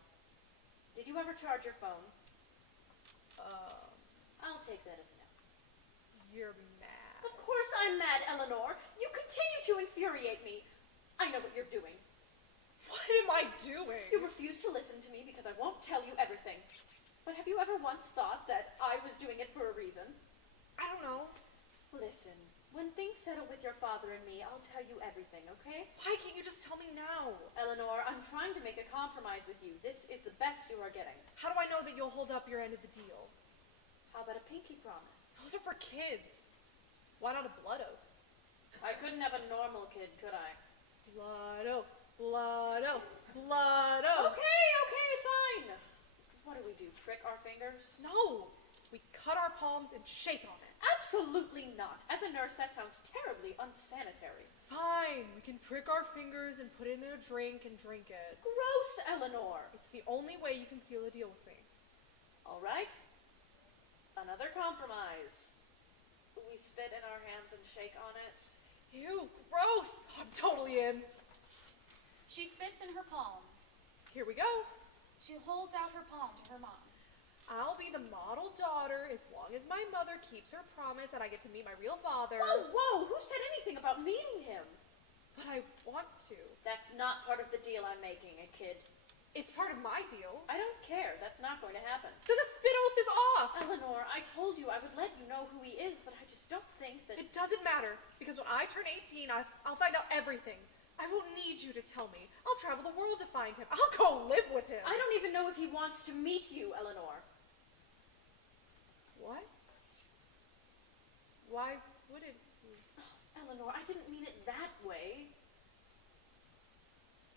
Did you ever charge your phone? I'll take that as a no. You're mad. Of course I'm mad, Eleanor. You continue to infuriate me. I know what you're doing. What am I doing? You refuse to listen to me because I won't tell you everything. But have you ever once thought that I was doing it for a reason? I don't know. Listen, when things settle with your father and me, I'll tell you everything, okay? Why can't you just tell me now? Eleanor, I'm trying to make a compromise with you. This is the best you are getting. How do I know that you'll hold up your end of the deal? How about a pinky promise? Those are for kids. Why not a blood oath? I couldn't have a normal kid, could I? Blood oath. Blood oath. Blood oath. Okay, fine. What do? Prick our fingers? No. We cut our palms and shake on it. Absolutely not. As a nurse, that sounds terribly unsanitary. Fine. We can prick our fingers and put it in a drink and drink it. Gross, Eleanor. It's the only way you can seal a deal with me. All right. Another compromise. We spit in our hands and shake on it. Ew, gross. I'm totally in. She spits in her palm. Here we go. She holds out her palm to her mom. I'll be the model daughter as long as my mother keeps her promise and I get to meet my real father. Whoa, who said anything about meeting him? But I want to. That's not part of the deal I'm making, kid. It's part of my deal. I don't care. That's not going to happen. Then the spit oath is off. Eleanor, I told you I would let you know who he is, but I just don't think that... It doesn't matter, because when I turn 18, I'll find out everything. I won't need you to tell me. I'll travel the world to find him. I'll go live with him. I don't even know if he wants to meet you, Eleanor. What? Why wouldn't he? Eleanor, I didn't mean it that way.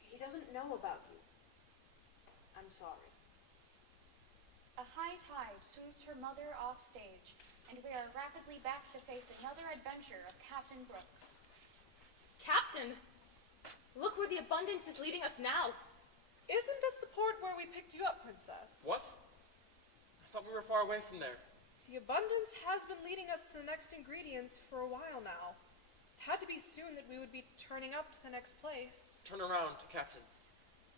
He doesn't know about you. I'm sorry. A high tide swoops her mother off stage, and we are rapidly back to face another adventure of Captain Brooks. Captain, look where the abundance is leading us now. Isn't this the port where we picked you up, Princess? What? I thought we were far away from there. The abundance has been leading us to the next ingredient for a while now. It had to be soon that we would be turning up to the next place. Turn around, Captain.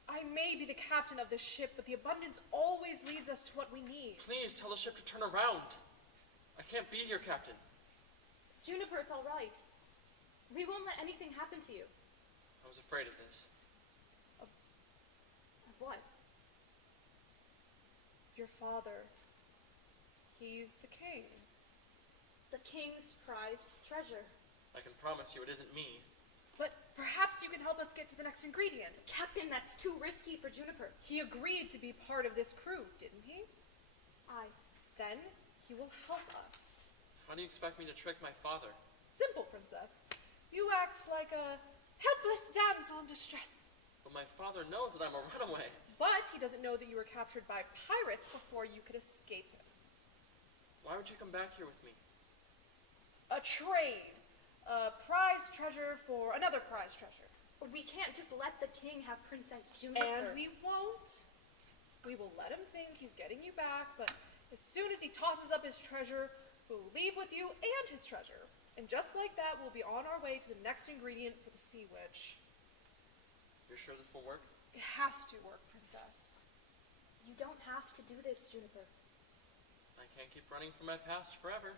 I may be the captain of this ship, but the abundance always leads us to what we need. Please tell the ship to turn around. I can't be here, Captain. Juniper, it's all right. We won't let anything happen to you. I was afraid of this. Of what? Your father. He's the king. The king's prized treasure. I can promise you it isn't me. But perhaps you can help us get to the next ingredient. Captain, that's too risky for Juniper. He agreed to be part of this crew, didn't he? Aye. Then he will help us. How do you expect me to trick my father? Simple, princess. You act like a helpless damsel in distress. But my father knows that I'm a runaway. But he doesn't know that you were captured by pirates before you could escape him. Why would you come back here with me? A trade. A prize treasure for another prize treasure. We can't just let the king have Princess Juniper. And we won't. We will let him think he's getting you back, but as soon as he tosses up his treasure, we'll leave with you and his treasure. And just like that, we'll be on our way to the next ingredient for the sea witch. You're sure this will work? It has to work, princess. You don't have to do this, Juniper. I can't keep running from my past forever.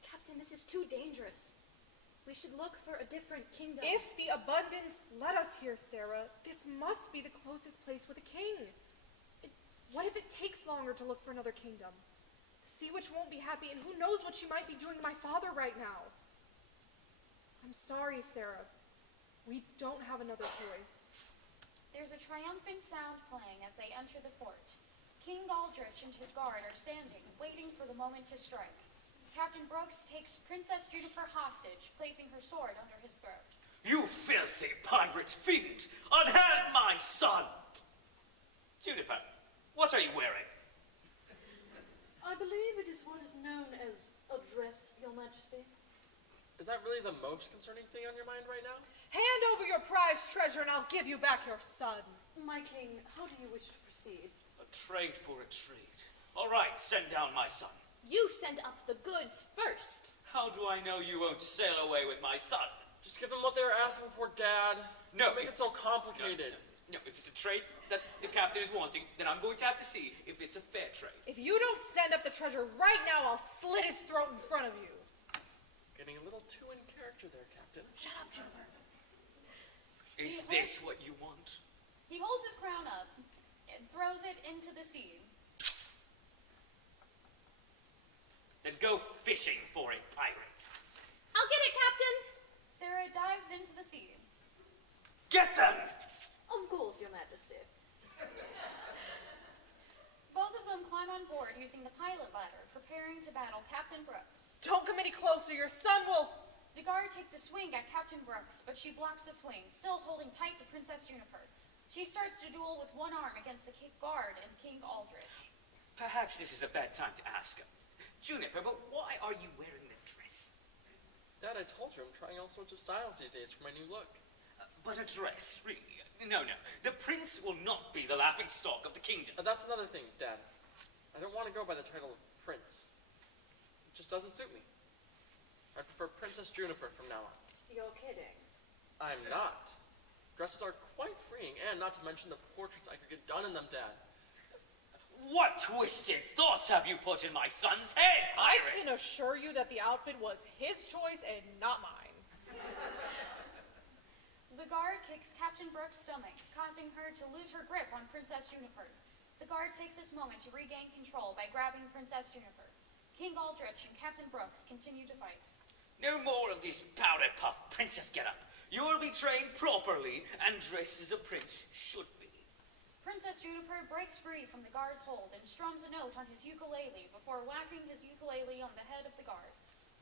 Captain, this is too dangerous. We should look for a different kingdom. If the abundance led us here, Sarah, this must be the closest place with a king. What if it takes longer to look for another kingdom? The sea witch won't be happy, and who knows what she might be doing to my father right now. I'm sorry, Sarah. We don't have another choice. There's a triumphant sound playing as they enter the fort. King Aldrich and his guard are standing, waiting for the moment to strike. Captain Brooks takes Princess Juniper hostage, placing her sword under his throat. You filthy pirate fiend! Unhand my son! Juniper, what are you wearing? I believe it is what is known as a dress, Your Majesty. Is that really the most concerning thing on your mind right now? Hand over your prized treasure, and I'll give you back your son. My king, how do you wish to proceed? A trade for a trade. All right, send down my son. You send up the goods first. How do I know you won't sail away with my son? Just give them what they were asking for, Dad. No, Don't make it so complicated. No, if it's a trade that the captain is wanting, then I'm going to have to see if it's a fair trade. If you don't send up the treasure right now, I'll slit his throat in front of you. Getting a little too in character there, Captain. Shut up, Juniper. Is this what you want? He holds his crown up and throws it into the sea. Then go fishing for it, pirate. I'll get it, Captain. Sarah dives into the sea. Get them! Of course, Your Majesty. Both of them climb on board using the pilot ladder, preparing to battle Captain Brooks. Don't come any closer. Your son will... The guard takes a swing at Captain Brooks, but she blocks the swing, still holding tight to Princess Juniper. She starts to duel with one arm against the guard and King Aldrich. Perhaps this is a bad time to ask him. Juniper, but why are you wearing the dress? Dad, I told you I'm trying all sorts of styles these days for my new look. But a dress, really? No. The prince will not be the laughingstock of the kingdom. That's another thing, Dad. I don't want to go by the title of Prince. It just doesn't suit me. I prefer Princess Juniper from now on. You're kidding. I'm not. Dresses are quite freeing, and not to mention the portraits I could get done in them, Dad. What twisted thoughts have you put in my son's head, I pirate? can assure you that the outfit was his choice and not mine. The guard kicks Captain Brooks' stomach, causing her to lose her grip on Princess Juniper. The guard takes this moment to regain control by grabbing Princess Juniper. King Aldrich and Captain Brooks continue to fight. No more of this powder puff princess get-up. You will be trained properly and dressed as a prince should be. Princess Juniper breaks free from the guard's hold and strums a note on his ukulele before whacking his ukulele on the head of the guard.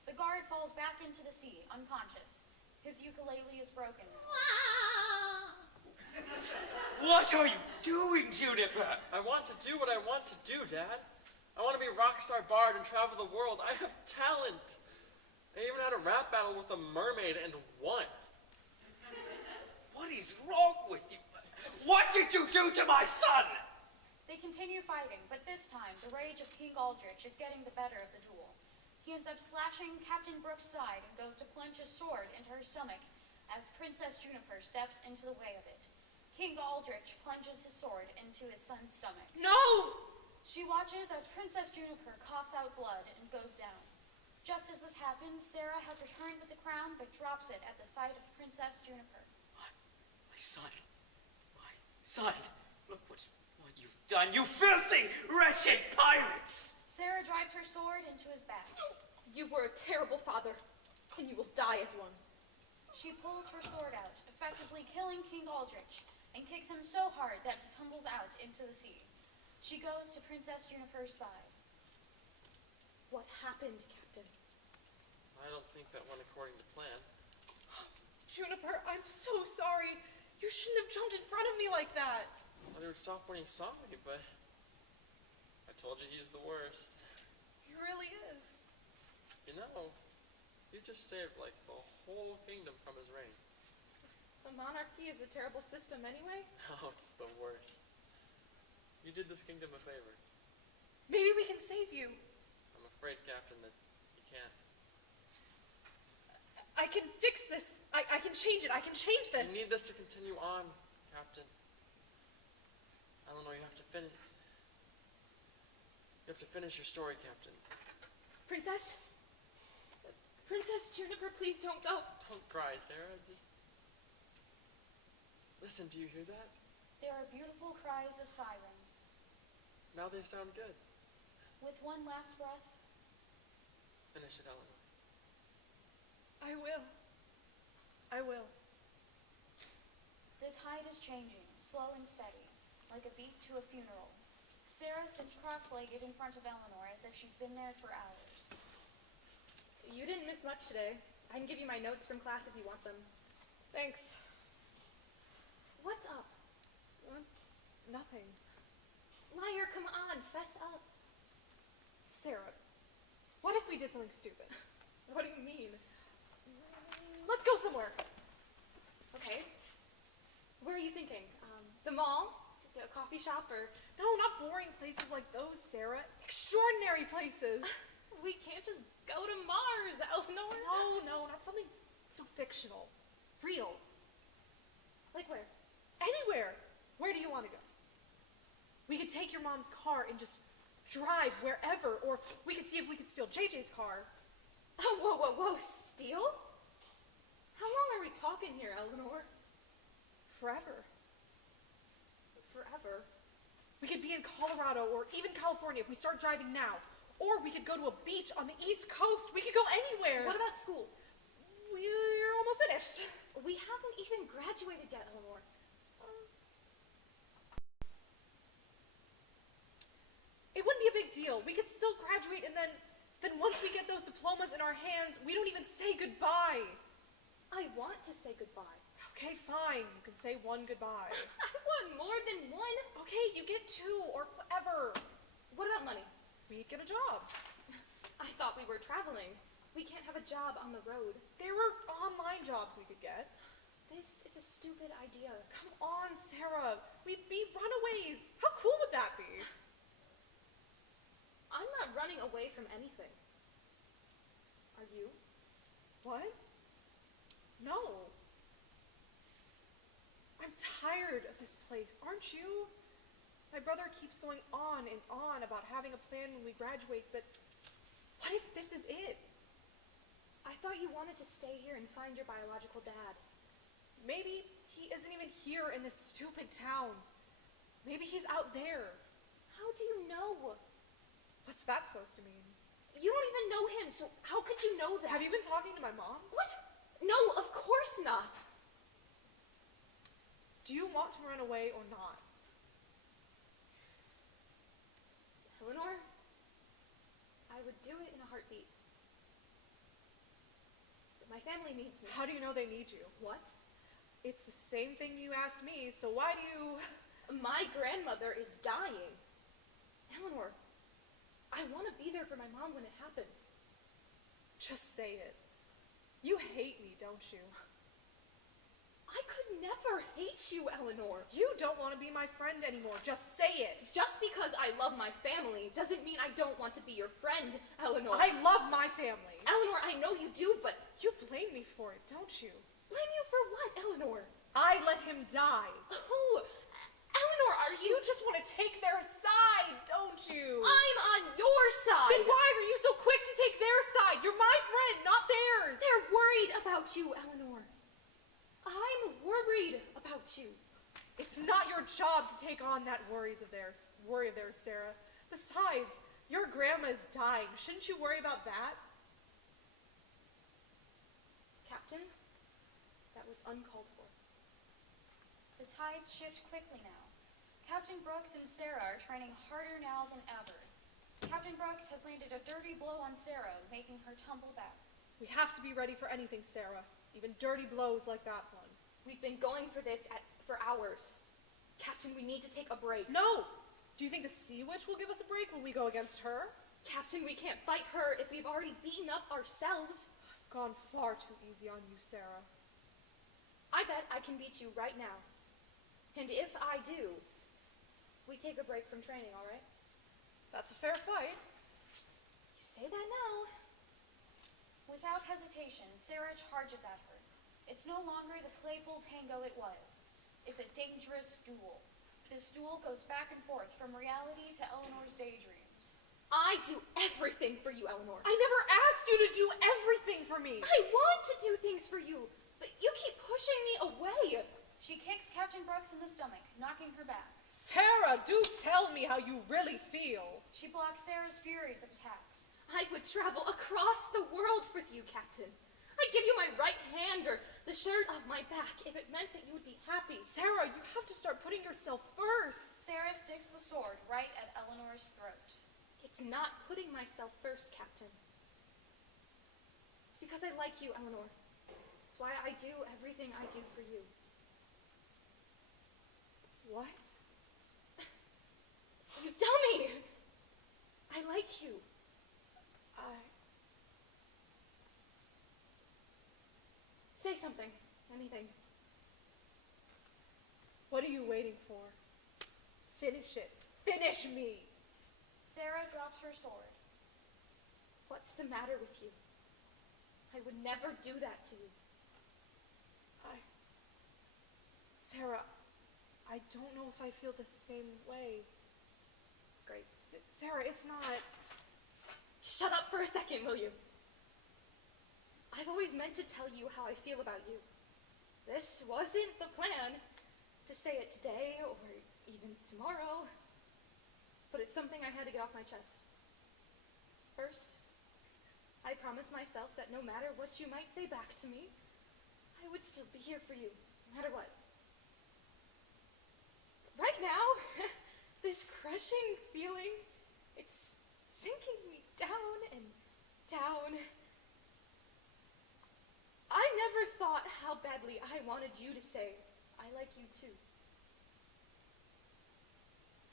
The guard falls back into the sea, unconscious. His ukulele is broken. What are you doing, Juniper? I want to do what I want to do, Dad. I want to be a rock star bard and travel the world. I have talent. I even had a rap battle with a mermaid and won. What is wrong with you? What did you do to my son? They continue fighting, but this time, the rage of King Aldrich is getting the better of the duel. He ends up slashing Captain Brooks' side and goes to plunge his sword into her stomach as Princess Juniper steps into the way of it. King Aldrich plunges his sword into his son's stomach. No! She watches as Princess Juniper coughs out blood and goes down. Just as this happens, Sarah has returned with the crown but drops it at the sight of Princess Juniper. My son. My son. Look what you've done, you filthy, wretched pirates! Sarah drives her sword into his back. You were a terrible father, and you will die as one. She pulls her sword out, effectively killing King Aldrich, and kicks him so hard that he tumbles out into the sea. She goes to Princess Juniper's side. What happened, Captain? I don't think that went according to plan. Juniper, I'm so sorry. You shouldn't have jumped in front of me like that. I thought he would stop when he saw me, but I told you he's the worst. He really is. You know, you just saved like the whole kingdom from his reign. The monarchy is a terrible system anyway. Oh, it's the worst. You did this kingdom a favor. Maybe we can save you. I'm afraid, Captain, that you can't. I can fix this. I can change it. I can change this. You need this to continue on, Captain. Eleanor, you have to finish. You have to finish your story, Captain. Princess? Princess Juniper, please don't go. Don't cry, Sarah. Just listen. Do you hear that? There are beautiful cries of sirens. Now they sound good. With one last breath, Finish it, Eleanor. I will. I will. the tide is changing, slow and steady, like a beat to a funeral. Sarah sits cross-legged in front of Eleanor as if she's been there for hours. You didn't miss much today. I can give you my notes from class if you want them. Thanks. What's up? Nothing. Liar, come on, fess up. Sarah, what if we did something stupid? What do you mean? Let's go somewhere. Okay. Where are you thinking? The mall? A coffee shop? Or No, not boring places like those, Sarah. Extraordinary places. we can't just go to Mars, Eleanor. No, not something so fictional. Real. Like where? Anywhere. Where do you want to go? We could take your mom's car and just drive wherever, or we could see if we could steal JJ's car. Oh, whoa, steal? How long are we talking here, Eleanor? Forever. Forever. We could be in Colorado or even California if we start driving now. Or we could go to a beach on the East Coast. We could go anywhere. What about school? We're almost finished. We haven't even graduated yet, Eleanor. It wouldn't be a big deal. We could still graduate, and then once we get those diplomas in our hands, we don't even say goodbye. I want to say goodbye. Okay, fine. You can say one goodbye. I want more than one. Okay, you get two, or whatever. What about money? We get a job. I thought we were traveling. We can't have a job on the road. There were online jobs we could get. This is a stupid idea. Come on, Sarah. We'd be runaways. How cool would that be? I'm not running away from anything. Are you? What? No. I'm tired of this place, aren't you? My brother keeps going on and on about having a plan when we graduate, but what if this is it? I thought you wanted to stay here and find your biological dad. Maybe he isn't even here in this stupid town. Maybe he's out there. How do you know? What's that supposed to mean? You don't even know him, so how could you know that? Have you been talking to my mom? What? No, of course not. Do you want to run away or not? Eleanor, I would do it in a heartbeat. But my family needs me. How do you know they need you? What? It's the same thing you asked me, so why do you... My grandmother is dying. Eleanor, I want to be there for my mom when it happens. Just say it. You hate me, don't you? I could never hate you, Eleanor. You don't want to be my friend anymore. Just say it. Just because I love my family doesn't mean I don't want to be your friend, Eleanor. I love my family. Eleanor, I know you do, but You blame me for it, don't you? blame you for what, Eleanor? I let him die. Oh, Eleanor, are You just want to take their side, don't you? I'm on your side. Then why are you so quick to take their side? You're my friend, not theirs. They're worried about you, Eleanor. I'm worried about you. It's not your job to take on that worry of theirs, Sarah. Besides, your grandma is dying. Shouldn't you worry about that? Captain, that was uncalled for. The tides shift quickly now. Captain Brooks and Sarah are training harder now than ever. Captain Brooks has landed a dirty blow on Sarah, making her tumble back. We have to be ready for anything, Sarah. Even dirty blows like that one. We've been going for this for hours. Captain, we need to take a break. No! Do you think the Sea Witch will give us a break when we go against her? Captain, we can't fight her if we've already beaten up ourselves. I've gone far too easy on you, Sarah. I bet I can beat you right now. And if I do, we take a break from training, all right? That's a fair fight. You say that now. Without hesitation, Sarah charges at her. It's no longer the playful tango it was. It's a dangerous duel. This duel goes back and forth from reality to Eleanor's daydreams. I do everything for you, Eleanor. I never asked you to do everything for me. I want to do things for you, but you keep pushing me away. She kicks Captain Brooks in the stomach, knocking her back. Sarah, do tell me how you really feel. She blocks Sarah's furies of attacks. I would travel across the world with you, Captain. I'd give you my right hand or the shirt off my back if it meant that you would be happy. Sarah, you have to start putting yourself first. Sarah sticks the sword right at Eleanor's throat. It's not putting myself first, Captain. It's because I like you, Eleanor. It's why I do everything I do for you. What? You dummy! I like you. Say something. Anything. What are you waiting for? Finish it. Finish me! Sarah drops her sword. What's the matter with you? I would never do that to you. Sarah, I don't know if I feel the same way. Great. Sarah, it's not... Shut up for a second, will you? I've always meant to tell you how I feel about you. This wasn't the plan, to say it today or even tomorrow, but it's something I had to get off my chest. First, I promised myself that no matter what you might say back to me, I would still be here for you, no matter what. Right now, this crushing feeling, it's sinking me down and down. I never thought how badly I wanted you to say, I like you too.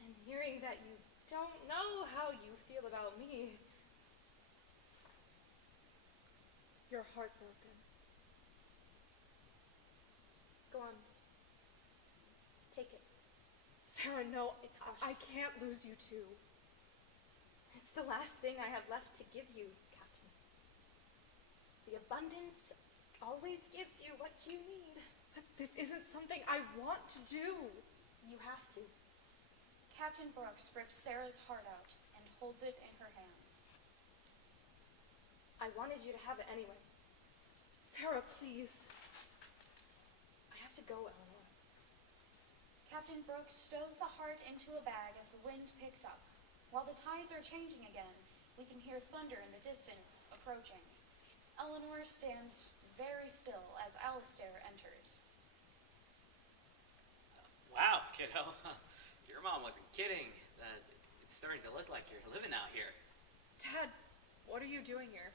And hearing that you don't know how you feel about me. You're heartbroken. Go on. Take it. Sarah, no, It's I can't lose you too. It's the last thing I have left to give you, Captain. The abundance always gives you what you need. But this isn't something I want to do. You have to. Captain Brooks rips Sarah's heart out and holds it in her hands. I wanted you to have it anyway. Sarah, please. I have to go, Eleanor. Captain Brooks stows the heart into a bag as the wind picks up. While the tides are changing again, we can hear thunder in the distance approaching. Eleanor stands very still as Alistair enters. Wow, kiddo. Your mom wasn't kidding. It's starting to look like you're living out here. Dad, what are you doing here?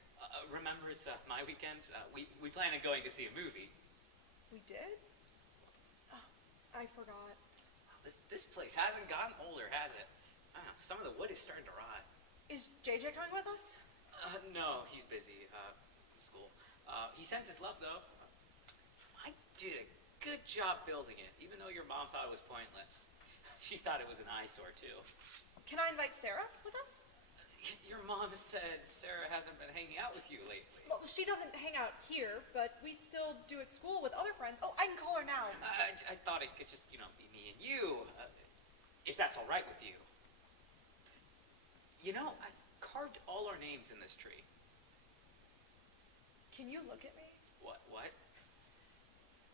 Remember, it's my weekend. We plan on going to see a movie. We did? Oh, I forgot. This place hasn't gotten older, has it? I don't know, some of the wood is starting to rot. Is JJ coming with us? No, he's busy. School. He sends his love, though. I did a good job building it, even though your mom thought it was pointless. She thought it was an eyesore, too. Can I invite Sarah with us? Your mom said Sarah hasn't been hanging out with you lately. Well, she doesn't hang out here, but we still do at school with other friends. Oh, I can call her now. I thought it could just, be me and you, if that's all right with you. I carved all our names in this tree. Can you look at me? What?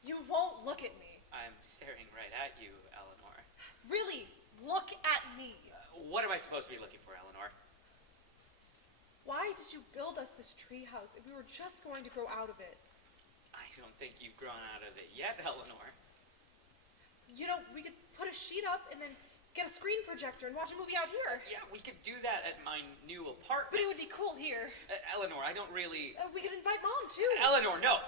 You won't look at me. I'm staring right at you, Eleanor. Really, look at me. What am I supposed to be looking for, Eleanor? Why did you build us this treehouse if we were just going to grow out of it? I don't think you've grown out of it yet, Eleanor. We could put a sheet up and then get a screen projector and watch a movie out here. Yeah, we could do that at my new apartment. But it would be cool here. Eleanor, I don't really... We could invite Mom, too. Eleanor, no,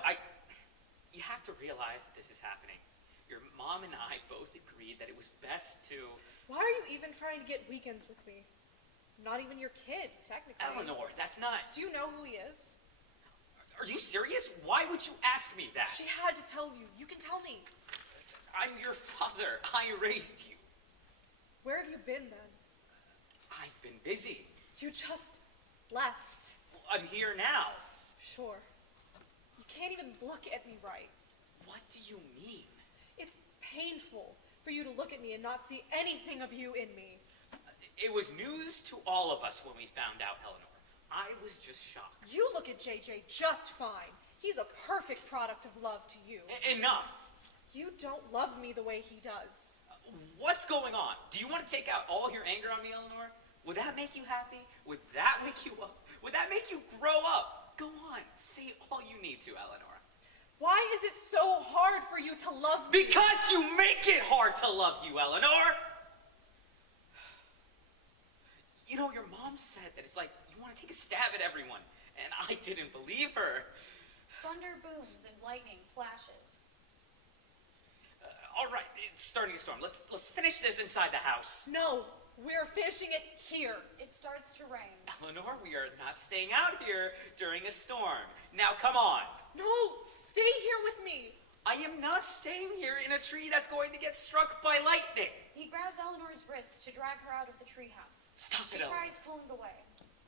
You have to realize that this is happening. Your mom and I both agreed that it was best to... Why are you even trying to get weekends with me? Not even your kid, technically. Eleanor, that's not... Do you know who he is? Are you serious? Why would you ask me that? She had to tell you. You can tell me. I'm your father. I raised you. Where have you been, then? I've been busy. You just left. I'm here now. Sure. You can't even look at me right. What do you mean? It's painful for you to look at me and not see anything of you in me. It was news to all of us when we found out, Eleanor. I was just shocked. You look at JJ just fine. He's a perfect product of love to you. Enough. You don't love me the way he does. What's going on? Do you want to take out all your anger on me, Eleanor? Would that make you happy? Would that wake you up? Would that make you grow up? Go on, say all you need to, Eleanor. Why is it so hard for you to love me? Because you make it hard to love you, Eleanor! You know, your mom said that it's like you want to take a stab at everyone, and I didn't believe her. Thunder booms and lightning flashes. All right, it's starting to storm. Let's finish this inside the house. No, we're finishing it here. It starts to rain. Eleanor, we are not staying out here during a storm. Now, come on. No, stay here with me. I am not staying here in a tree that's going to get struck by lightning. He grabs Eleanor's wrist to drag her out of the treehouse. Stop She it, Eleanor. tries pulling away.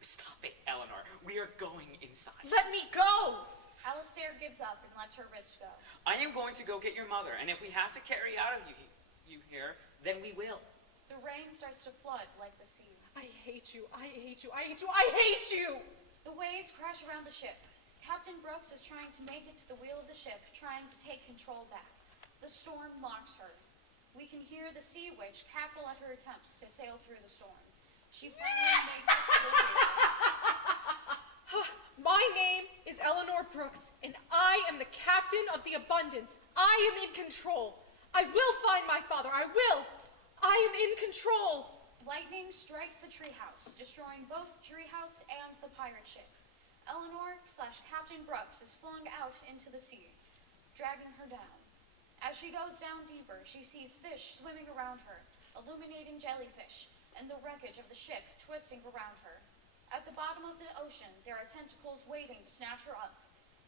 Stop it, Eleanor. We are going inside. Let me go. Alistair gives up and lets her wrist go. I am going to go get your mother, and if we have to carry out of you here, then we will. The rain starts to flood like the sea. I hate you. I hate you. I hate you. I hate you. The waves crash around the ship. Captain Brooks is trying to make it to the wheel of the ship, trying to take control back. The storm mocks her. We can hear the sea witch cackle at her attempts to sail through the storm. She finally makes it to the wheel. My name is Eleanor Brooks, and I am the captain of the Abundance. I am in control. I will find my father. I will. I am in control. Lightning strikes the treehouse, destroying both the treehouse and the pirate ship. Eleanor/Captain Brooks is flung out into the sea, dragging her down. As she goes down deeper, she sees fish swimming around her, illuminating jellyfish, and the wreckage of the ship twisting around her. At the bottom of the ocean, there are tentacles waiting to snatch her up.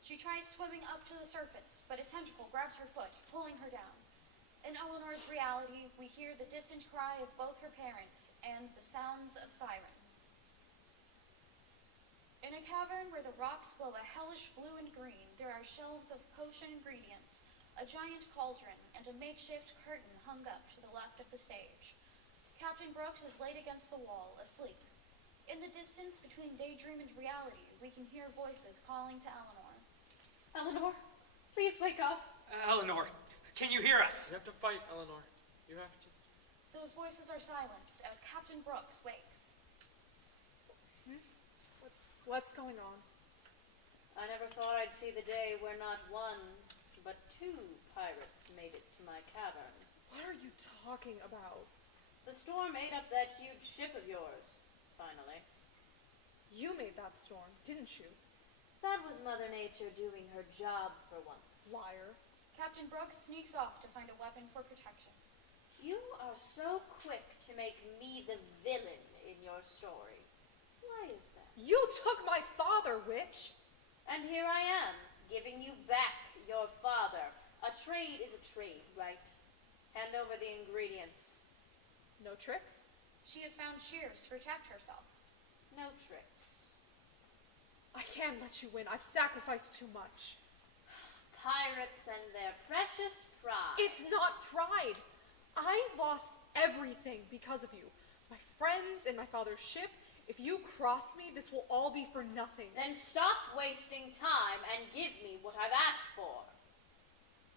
She tries swimming up to the surface, but a tentacle grabs her foot, pulling her down. In Eleanor's reality, we hear the distant cry of both her parents and the sounds of sirens. In a cavern where the rocks glow a hellish blue and green, there are shelves of potion ingredients, a giant cauldron, and a makeshift curtain hung up to the left of the stage. Captain Brooks is laid against the wall, asleep. In the distance between daydream and reality, we can hear voices calling to Eleanor. Eleanor, please wake up. Eleanor, can you hear us? You have to fight, Eleanor. You have to. Those voices are silenced as Captain Brooks wakes. What's going on? I never thought I'd see the day where not one, but two pirates made it to my cavern. What are you talking about? The storm ate up that huge ship of yours, finally. You made that storm, didn't you? That was Mother Nature doing her job for once. Liar. Captain Brooks sneaks off to find a weapon for protection. You are so quick to make me the villain in your story. Why is that? You took my father, witch! And here I am, giving you back your father. A trade is a trade, right? Hand over the ingredients. No tricks? She has found shears to protect herself. No tricks. I can't let you win. I've sacrificed too much. Pirates and their precious pride. It's not pride. I lost everything because of you. My friends and my father's ship. If you cross me, this will all be for nothing. Then stop wasting time and give me what I've asked for.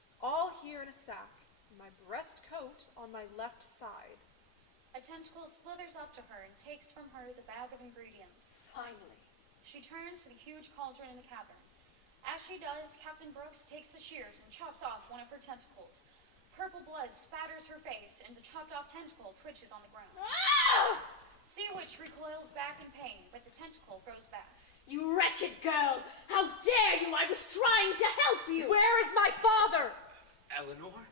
It's all here in a sack. My breast coat on my left side. A tentacle slithers up to her and takes from her the bag of ingredients. Finally. She turns to the huge cauldron in the cavern. As she does, Captain Brooks takes the shears and chops off one of her tentacles. Purple blood spatters her face, and the chopped-off tentacle twitches on the ground. Ah! Sea Witch recoils back in pain, but the tentacle grows back. You wretched girl! How dare you! I was trying to help you! Where is my father? Eleanor?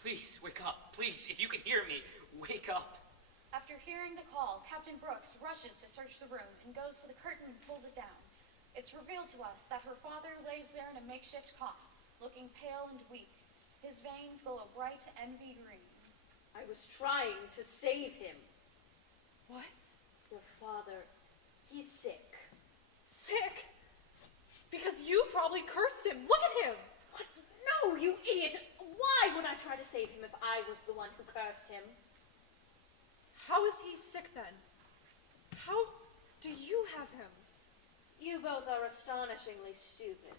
Please, wake up. Please, if you can hear me, wake up. After hearing the call, Captain Brooks rushes to search the room and goes to the curtain and pulls it down. It's revealed to us that her father lays there in a makeshift cot, looking pale and weak. His veins glow a bright envy green. I was trying to save him. What? Your father, he's sick. Sick? Because you probably cursed him. Look at him. What? No, you idiot! Why would I try to save him if I was the one who cursed him? How is he sick then? How do you have him? You both are astonishingly stupid.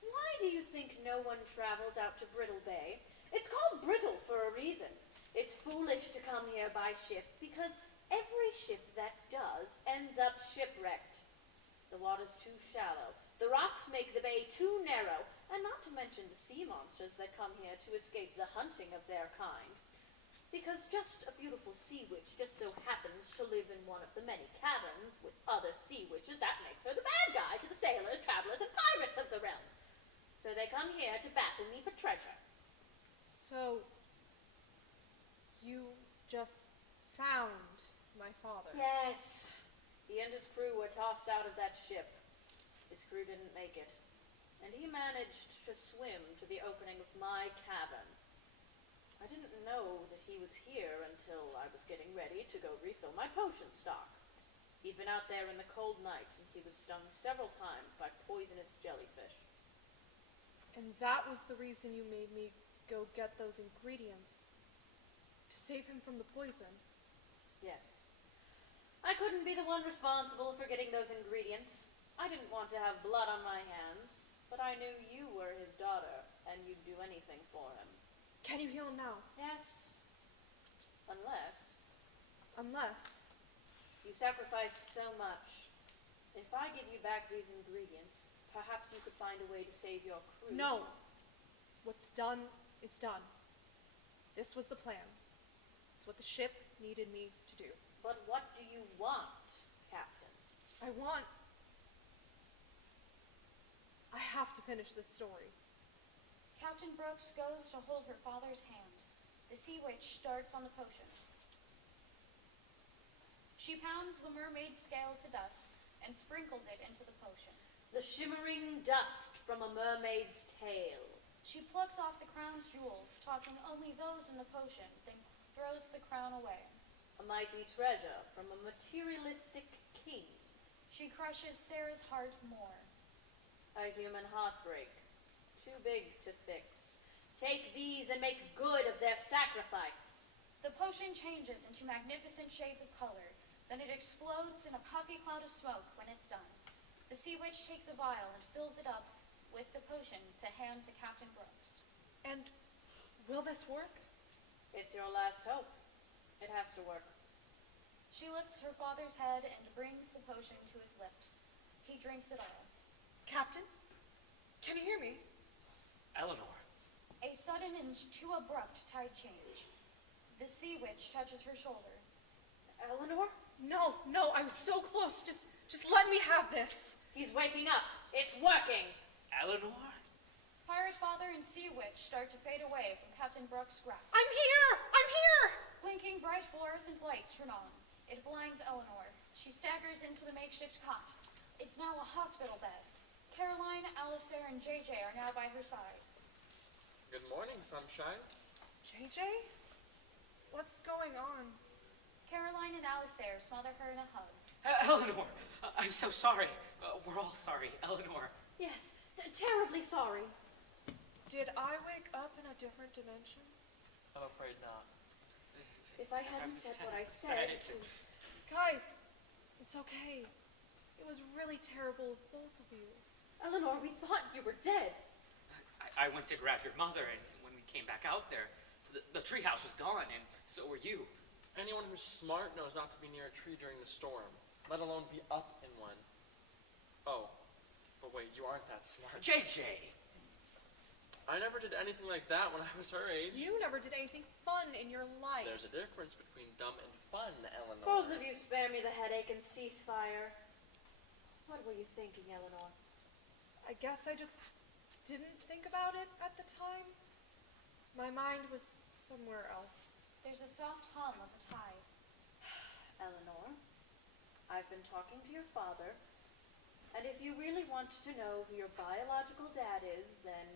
Why do you think no one travels out to Brittle Bay? It's called Brittle for a reason. It's foolish to come here by ship because every ship that does ends up shipwrecked. The water's too shallow, the rocks make the bay too narrow, and not to mention the sea monsters that come here to escape the hunting of their kind. Because just a beautiful sea witch just so happens to live in one of the many caverns with other sea witches, that makes her the bad guy to the sailors, travelers, and pirates of the realm. So they come here to battle me for treasure. So, you just found my father? Yes. He and his crew were tossed out of that ship. His crew didn't make it. And he managed to swim to the opening of my cabin. I didn't know that he was here until I was getting ready to go refill my potion stock. He'd been out there in the cold night, and he was stung several times by poisonous jellyfish. And that was the reason you made me go get those ingredients? To save him from the poison? Yes. I couldn't be the one responsible for getting those ingredients. I didn't want to have blood on my hands, but I knew you were his daughter, and you'd do anything for him. Can you heal him now? Yes. Unless Unless. you sacrificed so much. If I give you back these ingredients, perhaps you could find a way to save your crew. No. What's done is done. This was the plan. It's what the ship needed me to do. But what do you want, Captain? I have to finish this story. Captain Brooks goes to hold her father's hand. The sea witch starts on the potion. She pounds the mermaid's scale to dust and sprinkles it into the potion. The shimmering dust from a mermaid's tail. She plucks off the crown's jewels, tossing only those in the potion, then throws the crown away. A mighty treasure from a materialistic king. She crushes Sarah's heart more. A human heartbreak. Too big to fix. Take these and make good of their sacrifice. The potion changes into magnificent shades of color. Then it explodes in a puffy cloud of smoke when it's done. The sea witch takes a vial and fills it up with the potion to hand to Captain Brooks. And will this work? It's your last hope. It has to work. She lifts her father's head and brings the potion to his lips. He drinks it all. Captain? Can you hear me? Eleanor. A sudden and too abrupt tide change. The sea witch touches her shoulder. Eleanor? No, I was so close. Just let me have this. He's waking up. It's working. Eleanor? Pirate father and sea witch start to fade away from Captain Brooks' grasp. I'm here! Blinking bright fluorescent lights turn on. It blinds Eleanor. She staggers into the makeshift cot. It's now a hospital bed. Caroline, Alistair, and JJ are now by her side. Good morning, sunshine. JJ? What's going on? Caroline and Alistair smother her in a hug. Eleanor! I'm so sorry. We're all sorry. Eleanor. Yes, terribly sorry. Did I wake up in a different dimension? I'm afraid not. If I hadn't said what I said to... Guys, it's okay. It was really terrible of both of you. Eleanor, we thought you were dead. I went to grab your mother, and when we came back out there, the treehouse was gone, and so were you. Anyone who's smart knows not to be near a tree during the storm, let alone be up in one. Oh, but wait, you aren't that smart. JJ! I never did anything like that when I was her age. You never did anything fun in your life. There's a difference between dumb and fun, Eleanor. Both of you spare me the headache and ceasefire. What were you thinking, Eleanor? I guess I just didn't think about it at the time. My mind was somewhere else. There's a soft hum of a tide. Eleanor, I've been talking to your father, and if you really want to know who your biological dad is, then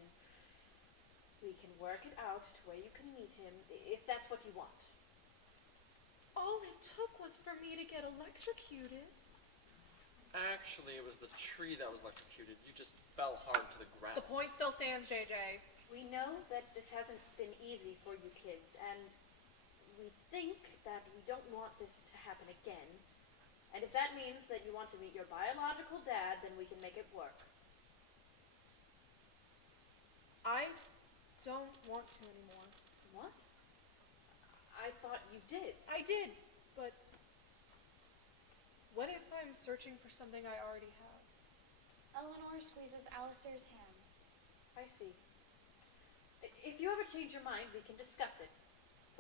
we can work it out to where you can meet him, if that's what you want. All it took was for me to get electrocuted. Actually, it was the tree that was electrocuted. You just fell hard to the ground. The point still stands, JJ. We know that this hasn't been easy for you kids, and we think that we don't want this to happen again. And if that means that you want to meet your biological dad, then we can make it work. I don't want to anymore. What? I thought you did. I did, but what if I'm searching for something I already have? Eleanor squeezes Alistair's hand. I see. If you ever change your mind, we can discuss it.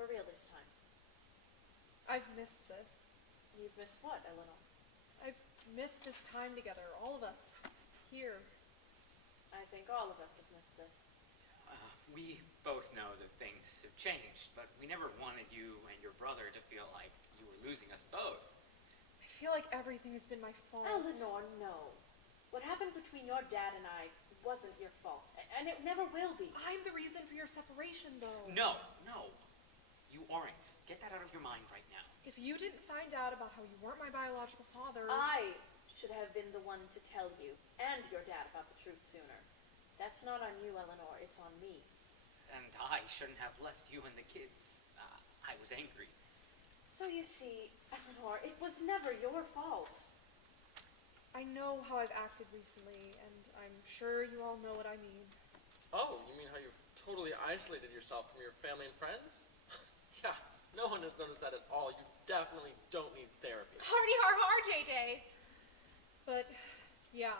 For real this time. I've missed this. You've missed what, Eleanor? I've missed this time together, all of us, here. I think all of us have missed this. We both know that things have changed, but we never wanted you and your brother to feel like you were losing us both. I feel like everything has been my fault. Eleanor, no. What happened between your dad and I wasn't your fault, and it never will be. I'm the reason for your separation, though. No, you aren't. Get that out of your mind right now. If you didn't find out about how you weren't my biological father... I should have been the one to tell you and your dad about the truth sooner. That's not on you, Eleanor. It's on me. And I shouldn't have left you and the kids. I was angry. So you see, Eleanor, it was never your fault. I know how I've acted recently, and I'm sure you all know what I mean. Oh, you mean how you've totally isolated yourself from your family and friends? Yeah, no one has noticed that at all. You definitely don't need therapy. Hardy har har, JJ! But, yeah,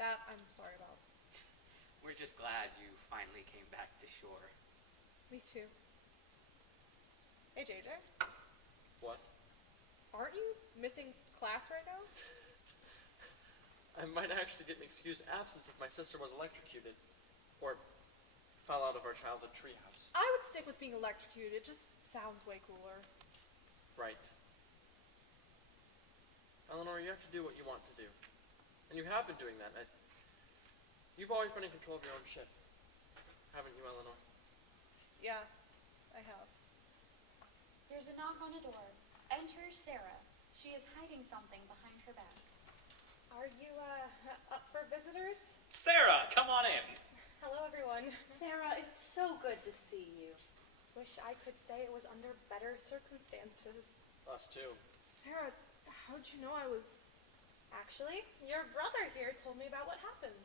that I'm sorry about. We're just glad you finally came back to shore. Me too. Hey, JJ, What? aren't you missing class right now? I might actually get an excused absence if my sister was electrocuted. Or fell out of our childhood treehouse. I would stick with being electrocuted. It just sounds way cooler. Right. Eleanor, you have to do what you want to do. And you have been doing that. You've always been in control of your own ship. Haven't you, Eleanor? Yeah, I have. There's a knock on a door. Enters Sarah. She is hiding something behind her back. Are you, up for visitors? Sarah, come on in. Hello, everyone. Sarah, it's so good to see you. Wish I could say it was under better circumstances. Us too. Sarah, how'd you know I was... Actually, your brother here told me about what happened.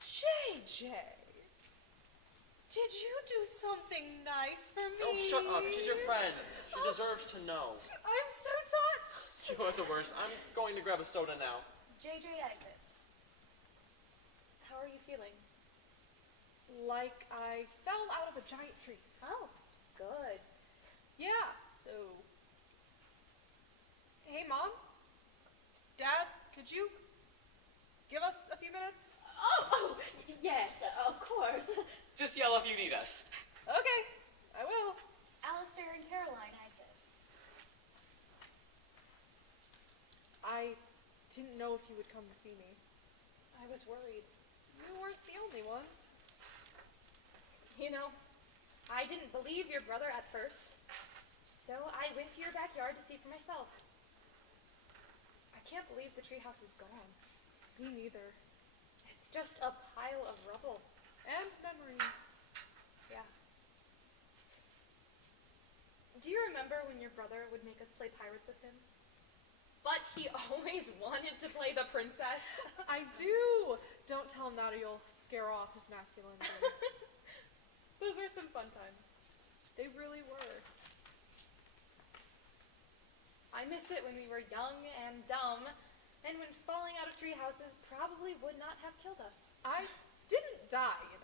JJ! Did you do something nice for me? Oh, shut up. She's your friend. She deserves to know. I'm so touched! You are the worst. I'm going to grab a soda now. JJ exits. How are you feeling? Like I fell out of a giant tree. Oh, good. Yeah, so... Hey, Mom? Dad, could you give us a few minutes? Oh, yes, of course. Just yell if you need us. Okay, I will. Alistair and Caroline exit. I didn't know if you would come to see me. I was worried. You weren't the only one. You know, I didn't believe your brother at first. So I went to your backyard to see for myself. I can't believe the treehouse is gone. Me neither. It's just a pile of rubble. And memories. Yeah. Do you remember when your brother would make us play pirates with him? But he always wanted to play the princess. I do! Don't tell him that or you'll scare off his masculinity. Those were some fun times. They really were. I miss it when we were young and dumb, and when falling out of tree houses probably would not have killed us. I didn't die, you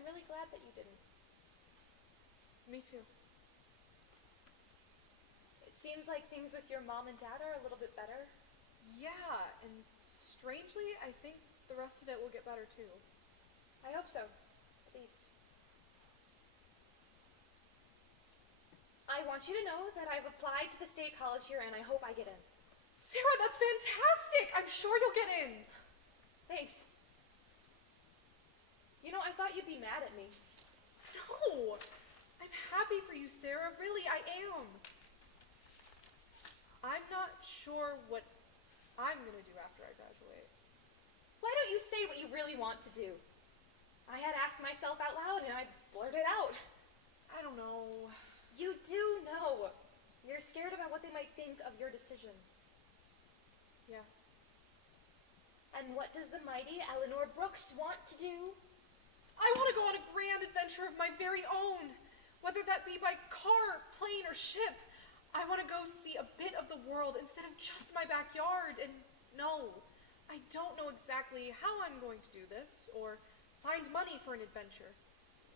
I'm really glad that you didn't. Me too. It seems like things with your mom and dad are a little bit better. Yeah, and strangely, I think the rest of it will get better too. I hope so, at least. I want you to know that I've applied to the state college here and I hope I get in. Sarah, that's fantastic! I'm sure you'll get in. Thanks. You know, I thought you'd be mad at me. No! I'm happy for you, Sarah. Really, I am. I'm not sure what I'm gonna do after I graduate. Why don't you say what you really want to do? I had asked myself out loud and I blurted out. I don't know. You do know. You're scared about what they might think of your decision. Yes. And what does the mighty Eleanor Brooks want to do? I want to go on a grand adventure of my very own. Whether that be by car, plane, or ship. I want to go see a bit of the world instead of just my backyard. And no, I don't know exactly how I'm going to do this or find money for an adventure.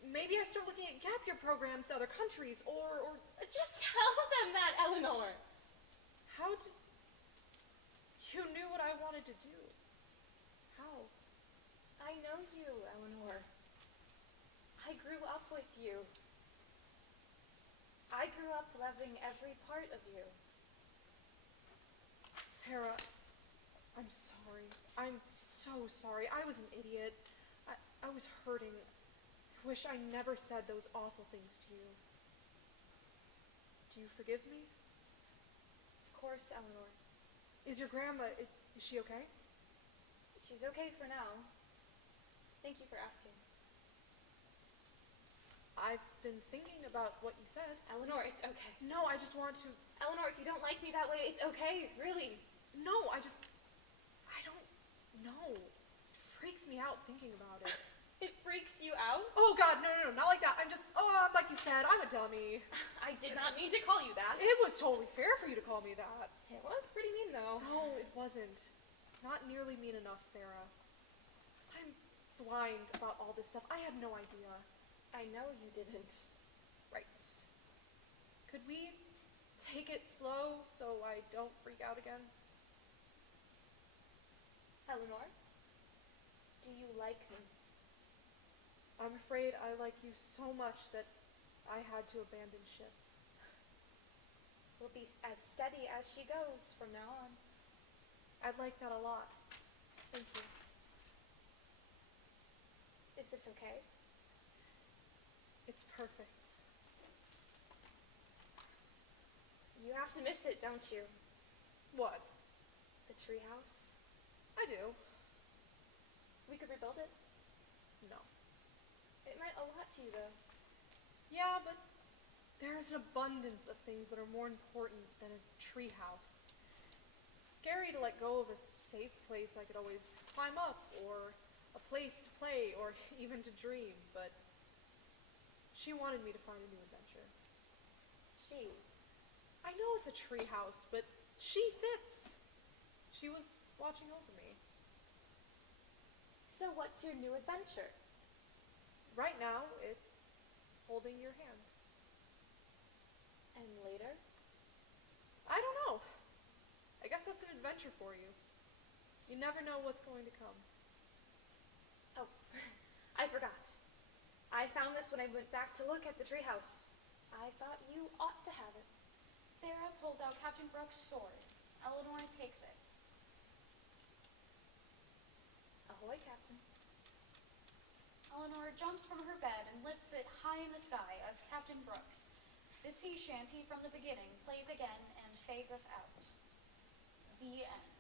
Maybe I start looking at gap year programs to other countries or Just tell them that, Eleanor. how did... You knew what I wanted to do. How? I know you, Eleanor. I grew up with you. I grew up loving every part of you. Sarah, I'm sorry. I'm so sorry. I was an idiot. I was hurting. I wish I never said those awful things to you. Do you forgive me? Of course, Eleanor. Is your grandma, is she okay? She's okay for now. Thank you for asking. I've been thinking about what you said. Eleanor, it's okay. No, I just want to... Eleanor, if you don't like me that way, it's okay, really. No, I don't know. It freaks me out thinking about it. It freaks you out? Oh God, no, not like that. I'm like you said, I'm a dummy. I did not mean to call you that. It was totally fair for you to call me that. It was pretty mean, though. No, it wasn't. Not nearly mean enough, Sarah. I'm blind about all this stuff. I had no idea. I know you didn't. Right. Could we take it slow so I don't freak out again? Eleanor, do you like me? I'm afraid I like you so much that I had to abandon ship. We'll be as steady as she goes from now on. I'd like that a lot. Thank you. Is this okay? It's perfect. You have to miss it, don't you? What? The treehouse? I do. We could rebuild it. No. It meant a lot to you, though. Yeah, but there's an abundance of things that are more important than a treehouse. It's scary to let go of a safe place I could always climb up, or a place to play, or even to dream, but she wanted me to find a new adventure. She. I know it's a treehouse, but she fits. She was watching over me. So what's your new adventure? Right now, it's holding your hand. And later? I don't know. I guess that's an adventure for you. You never know what's going to come. Oh, I forgot. I found this when I went back to look at the treehouse. I thought you ought to have it. Sarah pulls out Captain Brooks' sword. Eleanor takes it. Ahoy, Captain. Eleanor jumps from her bed and lifts it high in the sky as Captain Brooks. The sea shanty from the beginning plays again and fades us out. The end.